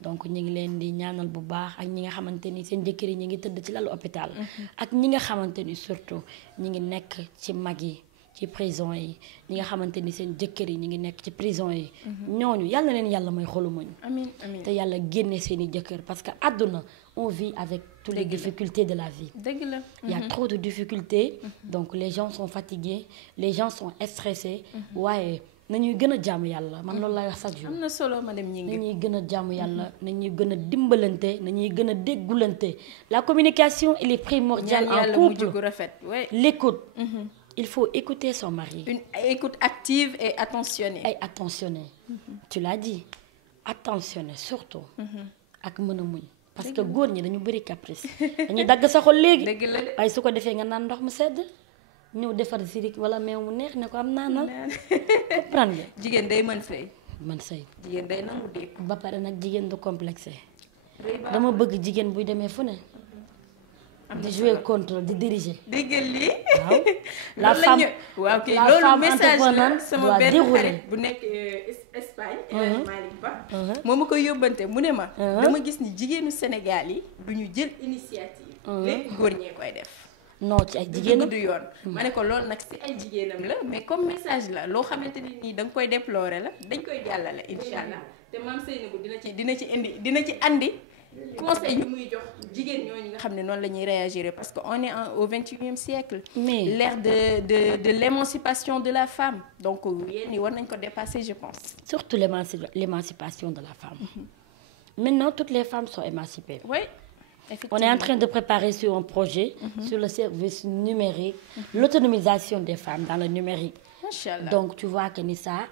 donc ñu ngi leen di ñaanal bu baax ak ñi nga xamante ni seen jëkkër yi ñu ngi tëdd ci lalu hôpital. ak ñi nga xamante ni surtout ñi ngi nekk ci mag yi. ci prison yi ñi nga xamante ni seen jëkkër yi ñu ngi nekk ci prison yi. ñooñu yàlla na leen yàlla may xolu muñ. amiin amiin te yàlla génne seen i jëkkër parce que àdduna on vit avec toutes les difficultés de la vie. dëgg la. Il y a trop de difficultés. donc les gens sont fatigués les gens sont stressés. waaye nañuy gën a jaamu yàlla man loolu lay wax chaque jour. am na solo madame Gningue. nañuy gën a jaamu yàlla nañuy gën a dimbalante nañuy gën a déggulante la communication elle est primordiale en couple. L'écoute. Il faut écouter son mari. Une écoute active et attentionnée. Et attentionnée. Tu l'as dit. Attentionnée surtout. ak mën a muñ. parce que góor ñi dañu bëri caprice. dañuy dagg sa xol léegi. dëgg la waaye su ko defee nga naan ndox mu sedd. ñëw defar sirik wala meew mu neex ne ko am naanal. comprendre nga. jigéen day mën sëy. mën sëy. jigéen day nangu dégg. ba pare nag jigéen du complexé. dama bëgg jigéen buy demee fu ne. di jouer contrôle di diriger. dégg lii. waaw la femme waaw kay la loolu femme message la entreprenante sama doit benn dérouler. xarit bu nekk Espagne. Malick Ba. moo ma koy yóbbante mu ne ma. dama gis ni jigéenu Sénégal yi du ñu jël initiative. mais góor ñee koy def. non ci ay jigéenam du yoon. ma ne ko loolu nag si ay jigéenam la mais comme message la loo xamante ni nii da nga koy déplorer la dañ koy jàllale incha allah te maam Seynabou dina ci andi. conseil yu muy jox jigéen ñooñu nga xam ne noonu la ñuy réagir parce que on est au 21e siècle. mais l'ère de l'émancipation de la femme donc yéen war nañ ko dépasser je pense. surtout l'émancipation de la femme. maintenant toutes les femmes sont émancipées. oui effectivement. On est en train de préparer sur un projet. sur le service numérique. l'autonomisation des femmes dans le numérique. Machallah. donc tu vois que ni ça.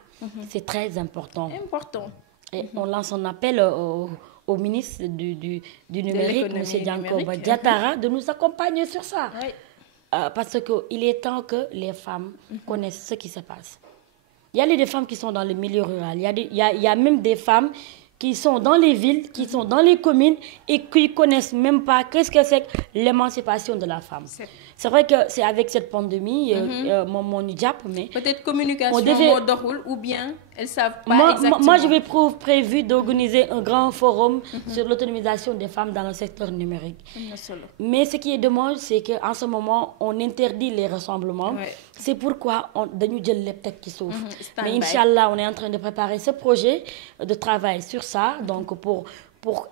c'est très important. Et on lance un appel au ministre du numérique, M. Diankoba Diattara, de nous accompagner sur ça. Oui. Parce qu'il est temps que les femmes connaissent ce qui se passe. Il y a des femmes qui sont dans le milieu rural, il y a même des femmes qui sont dans les villes, qui sont dans les communes et qui ne connaissent même pas qu'est-ce que c'est que l'émancipation de la femme. C'est vrai que c'est avec cette pandémie, mon hijab, mais... Peut-être communication doxul ou bien elles savent pas exactement. Moi, j'avais prévu d'organiser un grand forum sur l'autonomisation des femmes dans le secteur numérique. Mais ce qui est dommage, c'est qu'en ce moment, on interdit les rassemblements. Ouais. C'est pourquoi dañu jël lépp teg ci suuf. Mais Inch'Allah, on est en train de préparer ce projet de travail sur ça, donc pour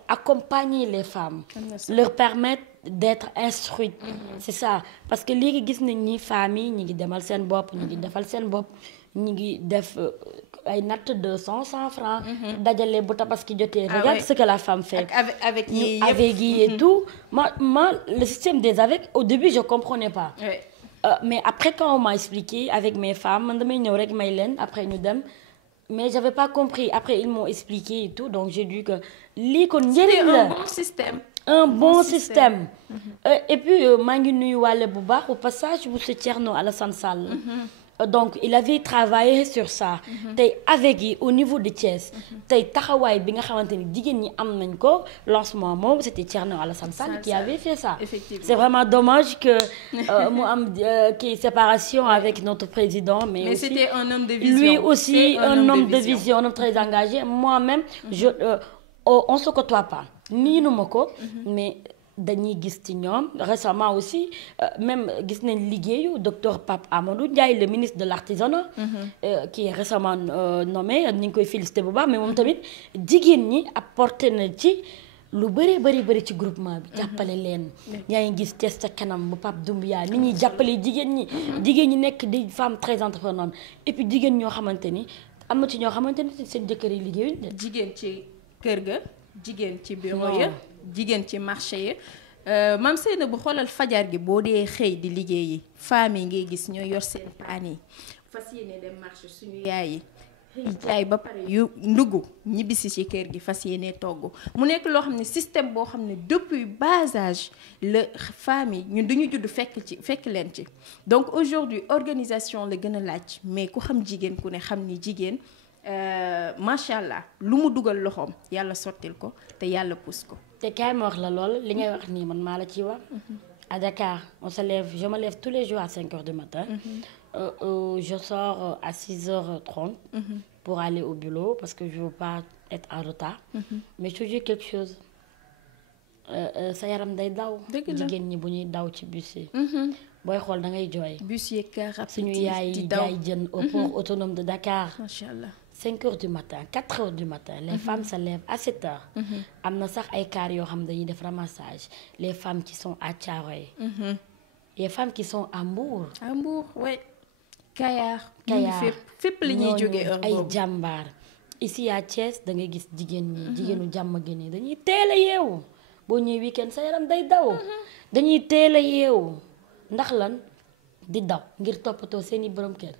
accompagner les femmes, leur permettre d'être instruites. C'est ça. Parce que léegi gis nañ ni femmes yi ñi ngi demal seen bopp, ñi ngi defal seen bopp, ñi ngi def ay natt de 100 francs dajale bu tabaski jotee. Regarde ce que la femme fait. Avec yi et tout. Moi, le système des avec, au début, je comprenais pas. Ouais. Mais après, quand on m'a expliqué avec mes femmes, man damay ñëw rek may leen après ñu dem. Mais j'avais pas compris. Après, ils m'ont expliqué et tout. Donc, j'ai dit que lii kon njëriñ la. C'est un bon système. Un bon système. Et puis, maa ngi nuyu wàlle bu baax au passage monsieur Thierno Alassane Sall. Donc il avait travaillé sur ça. tey avec yi au niveau de Thiès. tey taxawaay bi nga xamante ni jigéen ñi am nañ ko lancement moom c'était Thierno Alassane Sall qui avait fait ça. C'est vraiment dommage que mu am kii séparation avec notre président. Mais aussi, c'était un homme de vision. Lui aussi un homme de vision, un homme très engagé. Moi-même on se côtoie pas. miinu ma ko mais. dañuy gis ci ñoom récemment aussi même gis nañ liggéeyu docteur Pape Amadou Ndiaye le ministre de l'artisanat qui est récemment nommé ñu ngi koy félicité bu baax mais moom tamit jigéen ñi apporté na ci lu bëri ci groupement bi jàppale leen yaa ngi gis Thiès ca kanam bu Pape Doumbia ni ñuy jàppale jigéen ñi nekk des femmes très entreprenantes et puis jigéen ñoo xamante ni am na ci ñoo xamante ni seen jëkkër yi liggéeyuñ jigéen ci kër ga jigéen ci bureau ya jigéen ci marché yi Mame Seynabou xoolal fajar gi boo dee xëy di liggéeyi femmes yi ngay gis ñoo yor seen paan yi fas yéene dem marché suñu yaay yi jaay ba pare yu ndugg ñibbisi ci kër gi fas yéene togg mu nekk loo xam ne système boo xam ne depuis bas âge la famille ñun duñu judd fekk leen ci donc aujourd'hui organisation la gën a laaj mais ku xam jigéen ku ne xam ni jigéen macha allah lu mu dugal loxoom yàlla sottil ko te yàlla pousse ko. te kaay ma wax la lool li ngay wax nii man maa la ciy wax. à Dakar je me lève tous les jours à 5h du matin. Je sors à 6h30 pour aller au boulot parce que je veux pas être en retard. Mais je te dis quelque chose. Sa yaram day daw. jigéen ñi bu ñuy daw ci bus yi. booy xool da ngay jooy. bus yi car rapide suñu yaay jaay jën au port autonome de Dakar. macha allah 5h du matin 4h du matin. les femmes se lèvent à 7h. am na sax ay car yoo xam dañuy def ramassage les femmes qui sont à Thiaroye. les femmes qui sont à Mbour. à Mbour oui. Kayar fépp la ñuy jógee heure ay jàmbaar. ici à Thiès da ngay gis jigéen ñi jigéenu jàmm gi nii dañuy teel a yeewu boo ñëwee week-end sa yaram day daw. dañuy teel a yeewu ndax lan di daw ngir toppatoo seeni borom kër.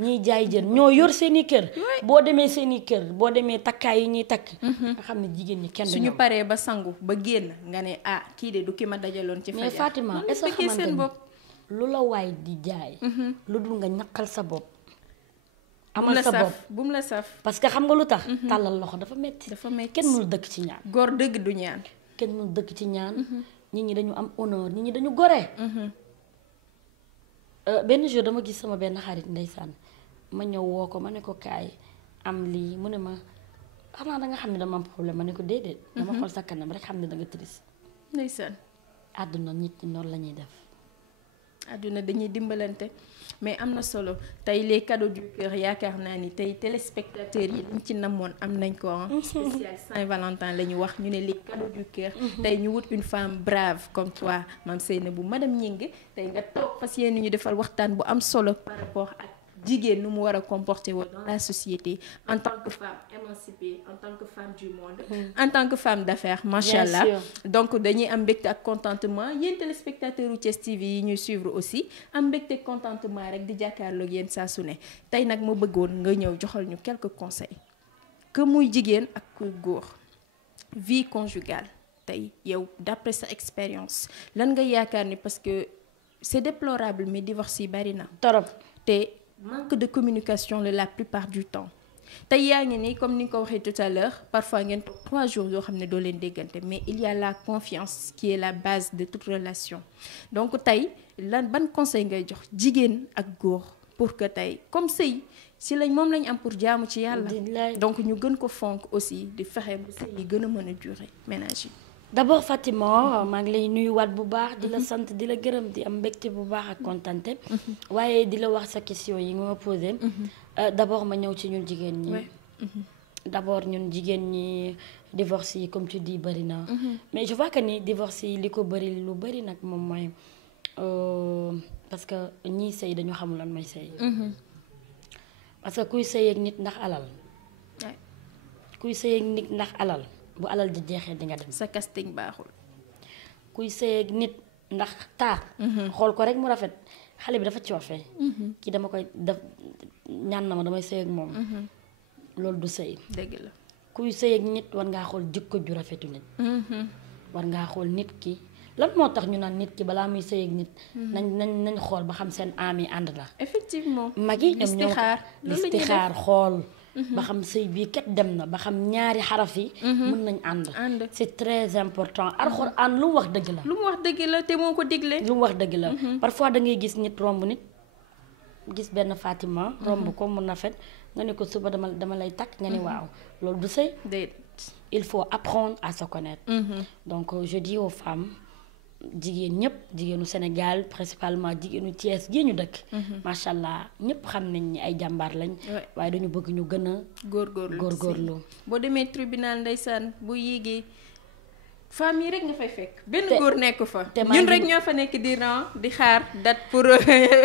ñiy jaay jën ñoo yor seeni kër. boo demee seeni kër boo demee takkaay yi ñuy takk. nga xam ne jigéen ñi kenn suñu paree ba sangu ba génn nga ne ah kii de du ki ma dajaloon ci fajar. mais Fatima est-ce que xamante ni lu la waay di jaay. lu dul nga ñaqal sa bopp. amal sa bopp bu mu la saf. parce que xam nga lu tax. tàllal loxo dafa metti. kenn mënul dëkk ci ñaan. góor dëgg du ñaan. kenn mënul dëkk ci ñaan. nit ñi dañu am honneur nit ñi dañu gore. benn jour dama gis sama benn xarit ndeysaan ma ñëw woo ko ma ne ko kaay am lii mu ne ma xanaa da nga xam ne dama am problème ma ne ko déedéet. dama xool sa kanam rek xam ne da nga triste. ndeysaan. àdduna nit ñi noonu la ñuy def. àdduna dañuy dimbalante mais am na solo tey les cadeaux du cœur yaakaar naa ni tey téléspectateurs yi liñ ci namoon am nañ ko spécial Saint-Valentin la ñu wax ñu ne les cadeaux du cœur tey ñu wut une femme brave comme toi Mame Seynabou madame Gningue tey nga toog fas yéene ñu defal waxtaan bu am solo par rapport ak jigéen nu mu war a comporter woo dans la société en tant que femme émancipée en tant que femme du monde en tant que femme d'affaires macha allah donc dañuy am mbégte ak contentement yéen téléspectateurs u Thiès TV yi ñuy suivre aussi am mbégte contentement rek di jàkkaarloog yéen saa su ne tey nag ma bëggoon nga ñëw joxal ñu quelques conseils que muy jigéen ak kuy góor vie conjugale tey yow d'après sa expérience lan nga yaakaar ni parce que c'est déplorable mais divorce yi bari na torop te manque de communication la plupart du temps tey yaa ngi nii comme ni nga ko waxee tout à l'heure parfois ngeen toog 3 jours yoo xam ne doo leen déggante mais il y a la confiance qui est la base de toute relation donc tey ban conseil ngay jox jigéen ak góor pour que tey comme sëy si lañ moom lañ am pour jaamu ci yàlla donc ñu gën ko fonk aussi di fexe ba sëy yi gën a mën a durer ménage yi. d'abord Fatima maa ngi lay nuyuwaat bu baax di la sant di la gërëm di am mbégte bu baax ak kontante waaye di la wax sa question yi nga ma posé d'abord ma ñëw ci ñun jigéen ñi d'abord ñun jigéen ñi divorce yi comme tu dis bëri na mais je vois que ni divorce yi li ko bëri lu bëri nag moom mooy parce que ñii sëy dañu xamul lan may sëy parce que kuy sëy ak nit ndax alal kuy sëy ak nit ndax alal bu alal di jeexee di nga dem. sa casting baaxul. kuy sëy ak nit ndax taar. xool ko rek mu rafet xale bi dafa coofee. kii dama koy def ñaan na ma damay sëy ak moom. loolu du sëy. dëgg la kuy sëy ak nit war ngaa xool jikko ju rafetu nit. war ngaa xool nit ki lan moo tax ñu naan nit ki balaa muy sëy ak nit. nañ xool ba xam seen am yi ànd la. effectivement mag yi ñoom ñoo listixaar xool. ba xam sëy bii kat dem na ba xam ñaari xaraf yi mën nañ ànd c'est très important alxuraan lu mu wax dëgg la lu mu wax dëgg la te moo ko digle lu mu wax dëgg la parfois da ngay gis nit romb nit gis benn Fatima romb ko mun na fet nga ne ko suba dama lay takk nga ne waaw loolu du sëy il faut apprendre à se connaître donc je dis aux femmes jigéen ñëpp jigéenu Sénégal principalement jigéenu Thiès gi ñu dëkk macha allah ñëpp xam nañ ni ay jàmbaar lañ waaye dañu bëgg ñu gën a góorgóorlu boo demee tribunal ndeysaan bu yéegee femmes yi rek nga fay fekk benn góor nekk fa ñun rek ñoo fa nekk di ran di xaar date pour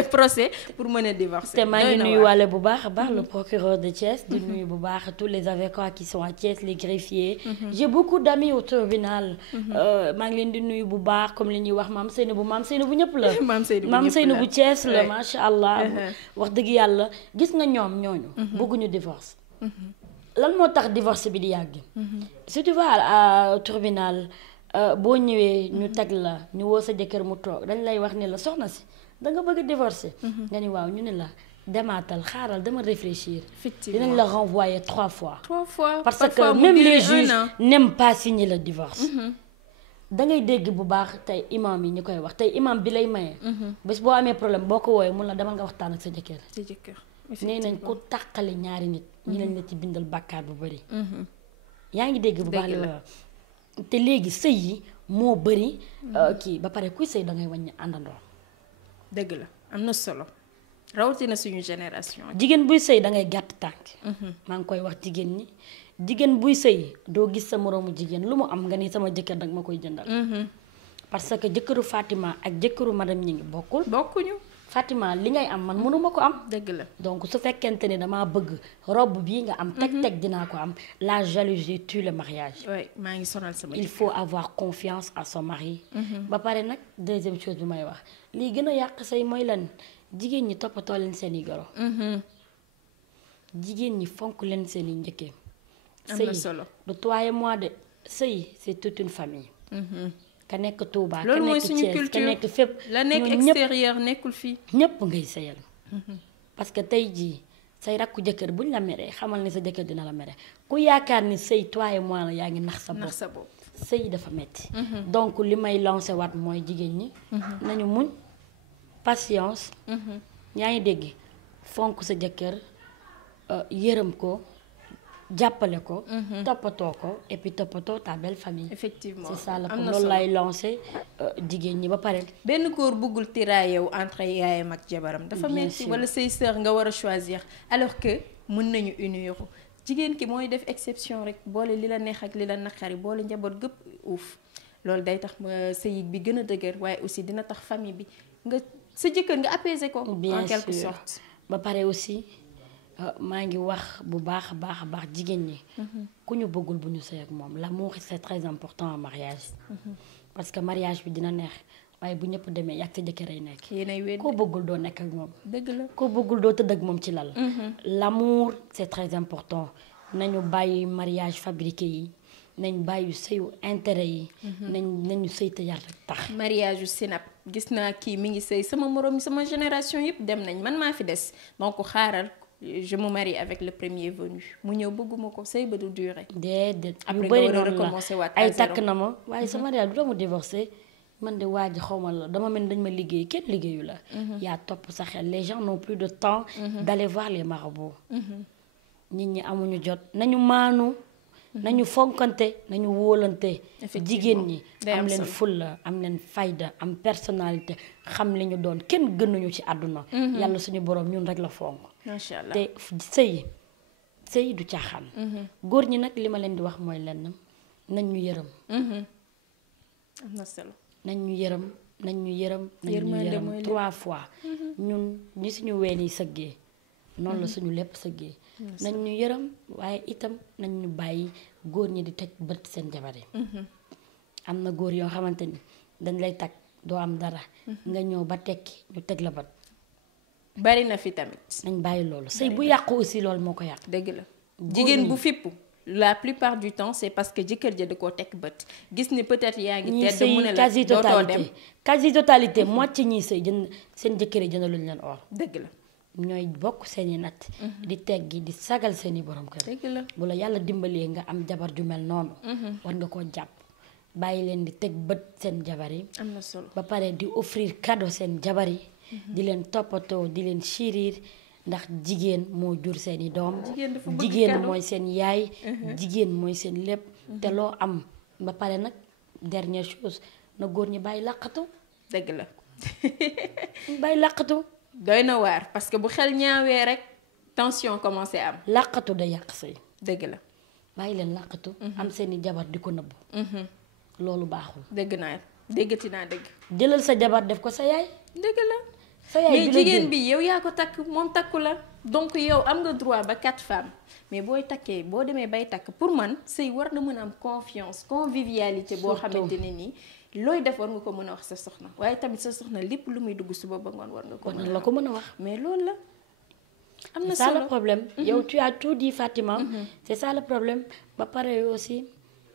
procès pour mën a divorcer te maa ngi nuyu wàlle bu baax a baax le procureur de Thiès di nuyu bu baax tous les avocats qui sont à Thiès les greffiers j'ai beaucoup d'amis au tribunal maa ngi leen di nuyu bu baax comme li ñuy wax Mame Seynabou ñëpp la Mame Seynabou Thiès la macha allah wax dëgg yàlla gis nga ñoom ñooñu bëgguñu divorce lan moo tax divorce bi di yàgg. si tu vas au tribunal boo ñëwee ñu teg la ñu woo sa jëkkër mu toog dañ lay wax ne la soxna si da nga bëgg a divorcer. nga ni waaw ñu ne la demaatal xaaral dama réfléchir. dinañ la renvoyer 3 fois. 3 fois parce que même les juges n'aiment pas signer le divorce. da ngay dégg bu baax tey imam yi ñu koy wax tey imam bi lay maye. bés boo amee problème boo ko wooyee mun la demal nga waxtaan ak sa jëkkër. nee nañ ko tàqale ñaari nit. ñi lañ la ci bindal bàkkaar bu bari. yaa ngi dégg bu baax li la te léegi sëy yi moo bari. kii ba pare kuy sëy da ngay wàññi àndandoo. dëgg la am na solo rawatina suñu génération. jigéen buy sëy da ngay gàtt tànk. maa ngi koy wax jigéen ñi jigéen buy sëy doo gis sa moroomu jigéen lu mu am nga ni sama jëkkër danga ma koy jëndal. parce que jëkkëru Fatima ak jëkkëru madame ñi ngi bokkuñu. Fatima li ngay am man mënuma ko am. dëgg la donc su fekkente ne damaa bëgg robe bii nga am. teg dinaa ko am la jalousie tue le mariage. oui maa ngi sonal sama il faut avoir confiance à son mari. ba pare nag deuxième chose bi may wax lii gën a yàq say mooy lan jigéen ñi toppatoo leen seen i goro. jigéen ñi fonk leen seen i njëkkee. am na solo du toi et moi de sëy c'est toute une famille. ka nekk Touba loolu mooy ka suñu nekk Thiès culture ka nekk fépp. la nekk extérieur nekkul fii. ñëpp ngay sëyal. parce que tey jii say rakku jëkkër buñ la meree xamal ni sa jëkkër dina la mere ku yaakaar ni sëy toi et moi la yaa ngi nax sa bopp. sëy dafa metti donc li may lancé waat mooy jigéen ñi. nañu muñ patience. yaa ngi dégg fonk sa jëkkër yërëm ko. jàppale ko. toppatoo ko et puis toppatoo ta belle famille. effectivement c'est ça la pour loolu lay lancé jigéen ñi ba pare. benn góor bëggul tiraayew entre yaayam ak jabaram. dafa metti wala say sœur nga war a choisir alors que mën nañu unir jigéen ki mooy def exception rek boole li la neex ak li la naqari boole njaboot gëpp uuf loolu day tax sëy bi gën a dëgër waaye aussi dina tax famille bi nga sa jëkkër nga apaiser ko. en quelque sorte ba pare aussi. maa ngi wax bu baax a baax jigéen ñi. ku ñu bëggul bu ñu sëy ak moom l'amour c'est très important en mariage. parce que mariage bi dina neex waaye bu ñëpp demee yàgg sa jëkkër ay nekk. yéenay wéet koo bëggul doo nekk ak moom. dëgg la koo bëggul doo tëdd ak moom ci lal. l'amour c'est très important nañu bàyyi mariage fabriqué yi nañ bàyyi sëyu intérêt yi. nañu sëy te yar rek tax. mariage yu sinap gis naa kii mi ngi sëy sama moroom sama génération yëpp dem nañ man maa fi des donc xaaral. je me marie avec le premier venu mu ñëw bëgguma ko sëy ba du durer. déedéet après yu bëri nga war a noonu recommencer waat la ay takk na ma waaye sa mariage du dama divorcé man de waa ji xaw ma la dama mel dañ ma liggéey kenn liggéeyu la. yaa topp sa xel les gens n'ont plus de temps. d'aller voir les marabouts. nit ñi amuñu jot nañu maanu. nañu fonkante nañu wóolante. jigéen ñi am leen fulla am leen fayda am personnalité xam li ñu doon kenn gënuñu ci àdduna. yàlla suñu borom ñun rek la fonk. macha allah te sëy du caaxaan. góor ñi nag li ma leen di wax mooy lenn nañ ñu yërëm. am na solo nañ ñu yërëm. yërmande 3 fois. ñun ñi suñu ween yi sëggee noonu la suñu lépp sëggee. nañ ñu yërëm waaye itam nañ ñu bàyyi góor ñi di teg bët seen jabar yi. am na góor yoo xamante ni dañ lay tag doo am dara. nga ñëw ba tekki ñu teg la bët. bari na fi tamit. nañ bàyyi loolu sëy bu yàqu aussi loolu moo ko yàq. dëgg la jigéen bu fippu la plupart du temps c'est parce que jëkkër ja da koo teg bët gis ni peut-être yaa ngi tedd mu ne la dootoo dem quasi totalité moitié ñiy sëy jënd seen jëkkër yi jëndaluñ leen or. dëgg la ñooy bokk seeni natt. di teggi di sagal seeni borom kër. dëgg la bu la yàlla dimbalee nga am jabar ju mel noonu. war nga koo jàpp bàyyi leen di teg bët seen jabar yi. am na solo ba pare di offrir cadeau seen jabar yi. di leen toppatoo di leen chérir ndax jigéen moo jur seeni doom. jigéen mooy seen yaay. jigéen mooy seen lépp. te loo am ba pare nag dernière chose na góor ñi bàyyi làqatu. dëgg la. bàyyi làqatu. doy na waar parce que bu xel ñaawee rek tension commencé am. làqatu da yàq sëy. dëgg la. bàyyi leen làqatu. am seeni jabar di ko nëbbu. loolu baaxul. dëgg naa déggati naa dëgg. jëlal sa jabar def ko sa yaay. dëgg la. sa yaay mais jigéen bi yow yaa ko takk moom takku la donc yow am nga droit ba 4 femmes mais booy takkee boo demee bay takk pour man sëy war na mën a am confiance convivialité boo xamante ne nii looy def war nga ko mën a wax sa soxna waaye tamit sa soxna lépp lu muy dugg suba ba ngoon war nga ko mën a la ko mën a wax mais loolu la am na c'est ça solo le problème. yow tu as tout dit Fatima. c'est ça le problème ba pare aussi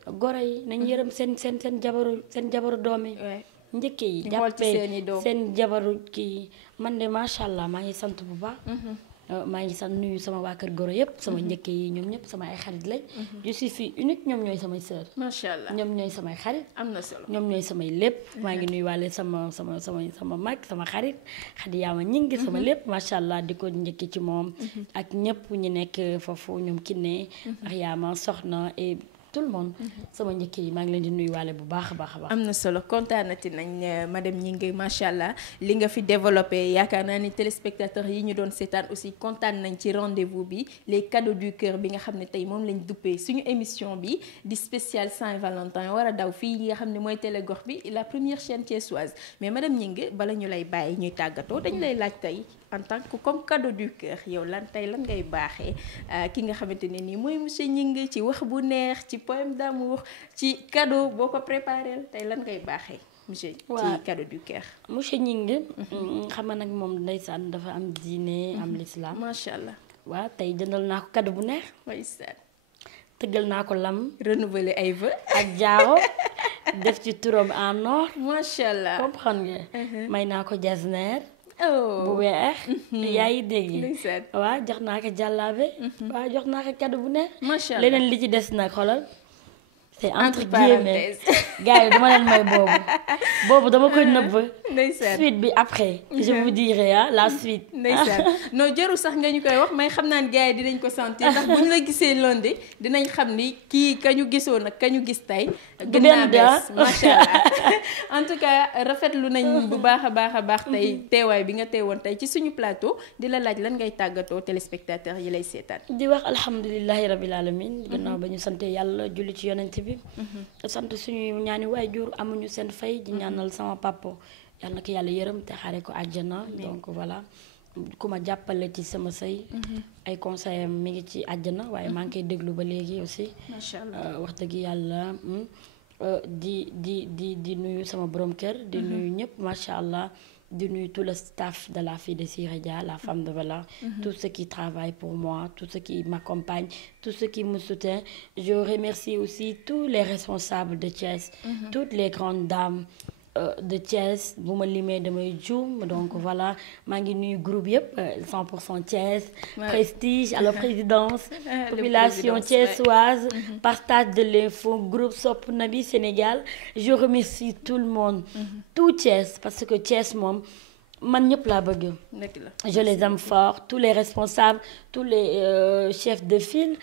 goro yi nañu yërëm seen jabaru doom yi. njëkke yi jàppee seen jabaru kii man de macha allah maa ngi sant bu baax. maa ngi sant nuyu sama waa kër goro yëpp sama njëkke yi ñoom ñëpp sama ay xarit lañ. je suis fille unique ñoom ñooy samay sœur. macha allah ñoom ñooy samay xarit. am na solo ñoom ñooy samay lépp. maa ngi nuyuwaale sama mag sama xarit xadi yaama ñi ngi sama lépp macha allah di ko njëkke ci moom. ak ñëpp ñu nekk foofu ñoom Kiné. ak yaama soxna et tout le monde. sama njëkk yi maa ngi leen di nuyuwaale bu baax a baax a baax. am na solo kontaanati nañ madame Gningue macha allah li nga fi développé yaakaar naa ni téléspectateurs yi ñu doon seetaan aussi kontaan nañ ci rendez-vous bi les cadeaux du cœur bi nga xam ne tey moom lañ duppee suñu émission bi di spécial Saint-Valentin war a daw fii yi nga xam ne mooy télé gox bi la première chaîne thiessoise mais madame Gningue bala ñu lay bàyyi ñuy tàggatoo dañ lay laaj tey en tant que comme cadeau du cœur yow lan ngay baaxee ki nga xamante ne nii mooy monsieur Gningue ci wax bu neex ci poème d'amour ci cadeau boo ko préparé tey lan ngay baaxee monsieur ci cadeau du cœur. monsieur Gningue xam nga nag moom ndeysaan dafa am diine am l'islam macha allah. waaw tey jëndal naa ko cadeau bu neex. ndeysaan. tëggal naa ko lam. renouveler ay vœux. ak jaaro def ci turam en or. macha allah comprendre nga. may naa ko jasner. bu weex. yaa ngi dégg. waaw jox naa ko jàllaabe. waaw jox naa ko cadeau bu neex. macha allah leneen li ci des nag xoolal. c'est entre guillemets gars yi dama leen may boobu dama koy nëbb. ndeysaan suite bi après. je vous dirai la suite. ndeysaan non jarul sax nga ñu koy wax may xam naa ne gars yi dinañ ko sentir ndax bu ñu la gisee lundi dinañ xam ni kii ka ñu gisoon ak ka ñu gis tey. gën naa bees macha allah en tout cas rafetlu nañ bu baax a baax tey teewaay bi nga teewoon tey ci suñu plateau di la laaj lan ngay tàggatoo téléspectateurs yi lay seetaan. di wax alhamdulilahi rabil alamin gannaaw ba ñu sante yàlla julli ci yonent bi. sant suñu ñaani waajur amuñu seen fay di ñaanal sama papa yàlla na ko yàlla yërëm te xaare ko àjjana. donc voilà ku ma jàppale ci sama sëy ay conseil am mi ngi ci àjjana waaye maa ngi koy déglu ba léegi aussi. macha allah wax dëgg yàlla di nuyu sama borom kër. di nuyu ñëpp macha allah. di nuyu tout le staff de la fille de Siré Dia, la femme de valeur, tous ceux qui travaillent pour moi, tous ceux qui m'accompagnent, tous ceux qui me soutiennent. Je remercie aussi tous les responsables de Thiès, toutes les grandes dames de Thiès, bu ma limee damay juum donc voilà maa ngi nuyu groupe yëpp 100% Thiès, Prestige à la présidence, population thiessoise, partage de l'info, groupe Sopp Nabi Sénégal. Je remercie tout le monde, tout Thiès parce que Thiès moom man ñëpp laa bëgg. Je les aime fort, tous les responsables, tous les chefs de file,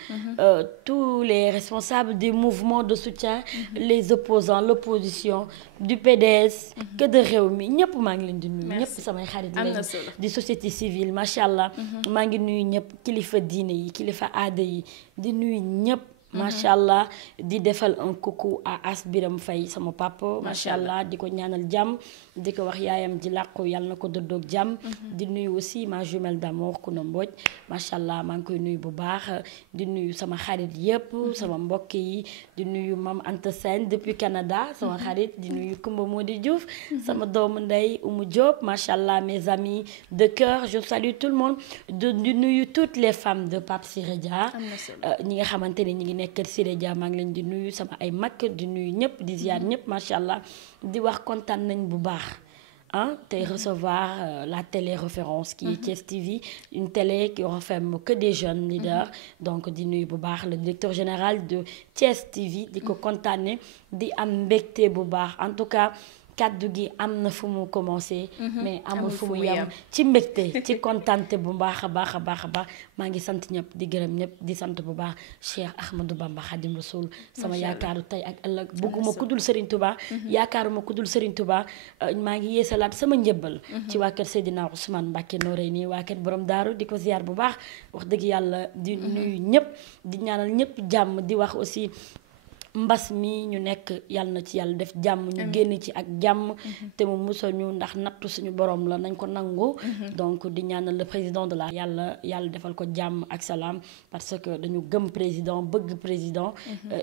tous les responsables des mouvements de soutien, les opposants, l'opposition, du PDS, que de Rewmi ñëpp maa ngi leen di nuyu. ñëpp samay xarit lañu di société civile macha allah. maa ngi nuyu ñëpp kilifa diine yi kilifa aada yi di nuyu ñëpp. macha allah di defal un coucou à As Biram Faye sama papa. macha allah di ko ñaanal jàmm di ko wax yaayam ji làqu yàlla na ko dëddoog jàmm. di nuyu aussi ma jumelle d'amour Kouna Mbodj macha allah maa ngi koy nuyu bu baax di nuyu sama xarit yépp sama mbokk yi di nuyu Mam Anta Sène depuis Canada sama xarit di nuyu Kumba Modi Diouf sama doomu ndey Oumou Diop macha allah mes amis de cœur je salue tout le monde di nuyu toutes les femmes de Pape Siré Dia ñi nga xamante ne ñi ngi nekk Siré Dia maa ngi leen di nuyu sama ay mag di nuyu ñëpp di ziar ñëpp macha allah di wax kontaan nañ bu baax tey recevoir la télé référence qui est Thiès TV une télé qui renferme que des jeunes leaders donc di nuyu bu baax le directeur général de Thiès TV di ko kontaane di am mbégte bu baax en tout cas kaddu gi am na fu mu commencé mais amul fu mu yem ci mbégte ci kontante bu baax a baax a baax a baax maa ngi sant ñëpp di gërëm ñëpp di sant bu baax Cheikh Ahmadou Bamba Khadim Rasoul sama yaakaaru tey ak ëllëg bëgguma ku dul Serigne Touba yaakaaruma ku dul Serigne Touba maa ngi yeesalaat sama njëbbal ci waa kër Seydina Ousmane Mbacké Noreyni waa kër borom daaru di ko ziar bu baax wax dëgg yàlla di nuyu ñëpp di ñaanal ñëpp jàmm di wax aussi mbas mi ñu nekk yàlla na ci yàlla def jàmm ñu génn ci ak jàmm te mu musal ñu ndax nattu suñu borom la nañ ko nangu donc di ñaanal le président de la yàlla defal ko jàmm ak salaam parce que dañu gëm président bëgg président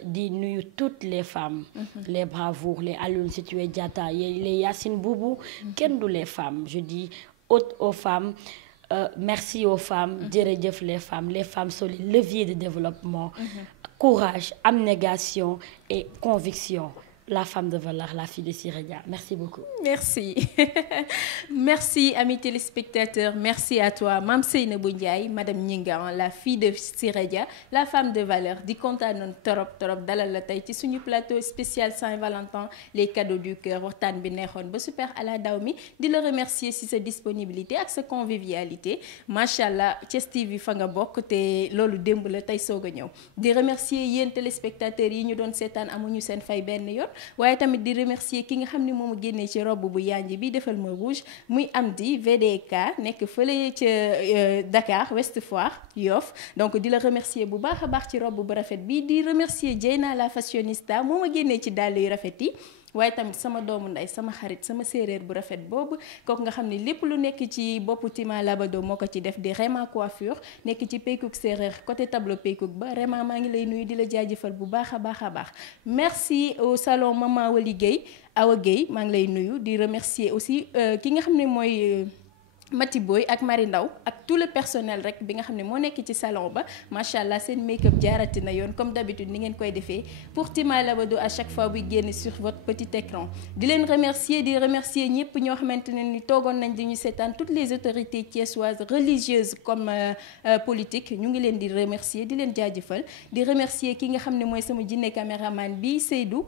di nuyu toutes les femmes les bravoures les Aline Sitoé Diatta les Yacine Boubou kenn du les femmes je dis haute aux femmes merci aux femmes jërëjëf les femmes sont les leviers de développement courage abnégation et conviction. La femme de valeur, la fille de Siré Dia. Merci beaucoup. Merci. Merci, amis téléspectateurs. Merci à toi, Mame Seynabou Ndiaye, Madame Gninga, la fille de Siré Dia, la femme de valeur. Di kontaanoon torop dalal la tey ci suñu plateau spécial Saint-Valentin, les cadeaux du cœur. Waxtaan bi neexoon ba super ala daw mi di la remercier si sa disponibilité ak sa convivialité. Machallah, Thiès TV fa nga bokk te loolu démb la tey soog a ñëw. Di remercier yéen téléspectateurs yi ñu doon seetaan amuñu seen fay benn yoon. waaye tamit di remercier ki nga xam ne moom génnee ci robe bu yanj bi defal ma rouge muy Amdi VDK nekk fële ca Dakar Ouest Foire Yoff donc di la remercier bu baax a baax ci robe bu rafet bi di remercier Dieyna la fashionista moo ma génnee ci dàll yu rafet yi waaye tamit sama doomu ndey sama xarit sama séeréer bu rafet boobu kooku nga xam ne lépp lu nekk ci boppu Tima Labado moo ko ci def di Rema coiffure nekk ci Peykouk séeréer côté tableau Peykouk ba Rema maa ngi lay nuyu di la jaajëfal bu baax a baax a baax merci au salon Maman Wali Guèye Awa Guèye maa ngi lay nuyu di remercier aussi ki nga xam ne mooy Mati Boy ak Mari Ndaw ak tout le personnel rek bi nga xam ne moo nekk ci salon ba macha allah seen make-up jaarati na yoon comme d'habitude ni ngeen koy defee pour Tima Labado à chaque fois buy génn sur votre petit écran di leen remercier di remercier ñëpp ñoo xamante ne ni toogoon nañ di ñu seetaan toutes les autorités thiessoises religieuses comme politiques ñu ngi leen di remercier di leen jaajëfal di remercier ki nga xam ne mooy sama jinne caméraman bi Seydou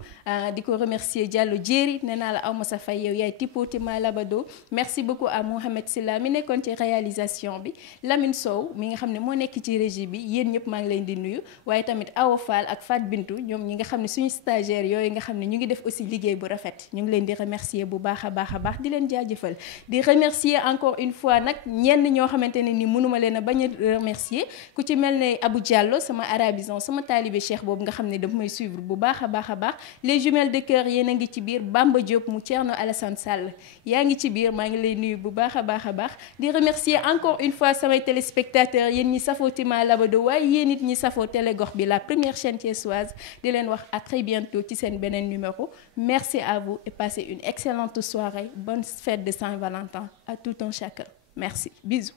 di ko remercier Diallo Jéeri nee naa la aw ma sa fay yow yaay tipo Tima Labado merci beaucoup à Mohamed Silla mi nekkoon ci réalisation bi Lamine Sow mi nga xam ne moo nekk ci régie bi yéen ñëpp maa ngi leen di nuyu waaye tamit Awa Fall ak Fat Bintou ñoom ñi nga xam ne suñu stagiaire yooyu nga xam ne ñu ngi def aussi liggéey bu rafet ñu ngi leen di remercier bu baax a baax di leen jaajëfal di remercier encore une fois nag ñenn ñoo xamante ne ni mënuma leen a bañ a remercier ku ci mel ne Abou Diallo sama arabisant sama taalibe Cheikh boobu nga xam ne daf may suivre bu baax a baax les jumelles de cœur yéen a ngi ci biir Bamba Diop mu Thierno Alassane Sall yaa ngi ci biir maa ngi lay nuyu bu baax a baax di remercier encore une fois samay téléspectateurs yéen ñi safoo Tima Labado waaye yéen it ñi safoo télé gox bi la première chaîne thiessoise di leen wax à très bientôt ci seen beneen numéro merci à vous et passez une excellente soirée bonne fête de Saint-Valentin à tout un chacun merci bisous.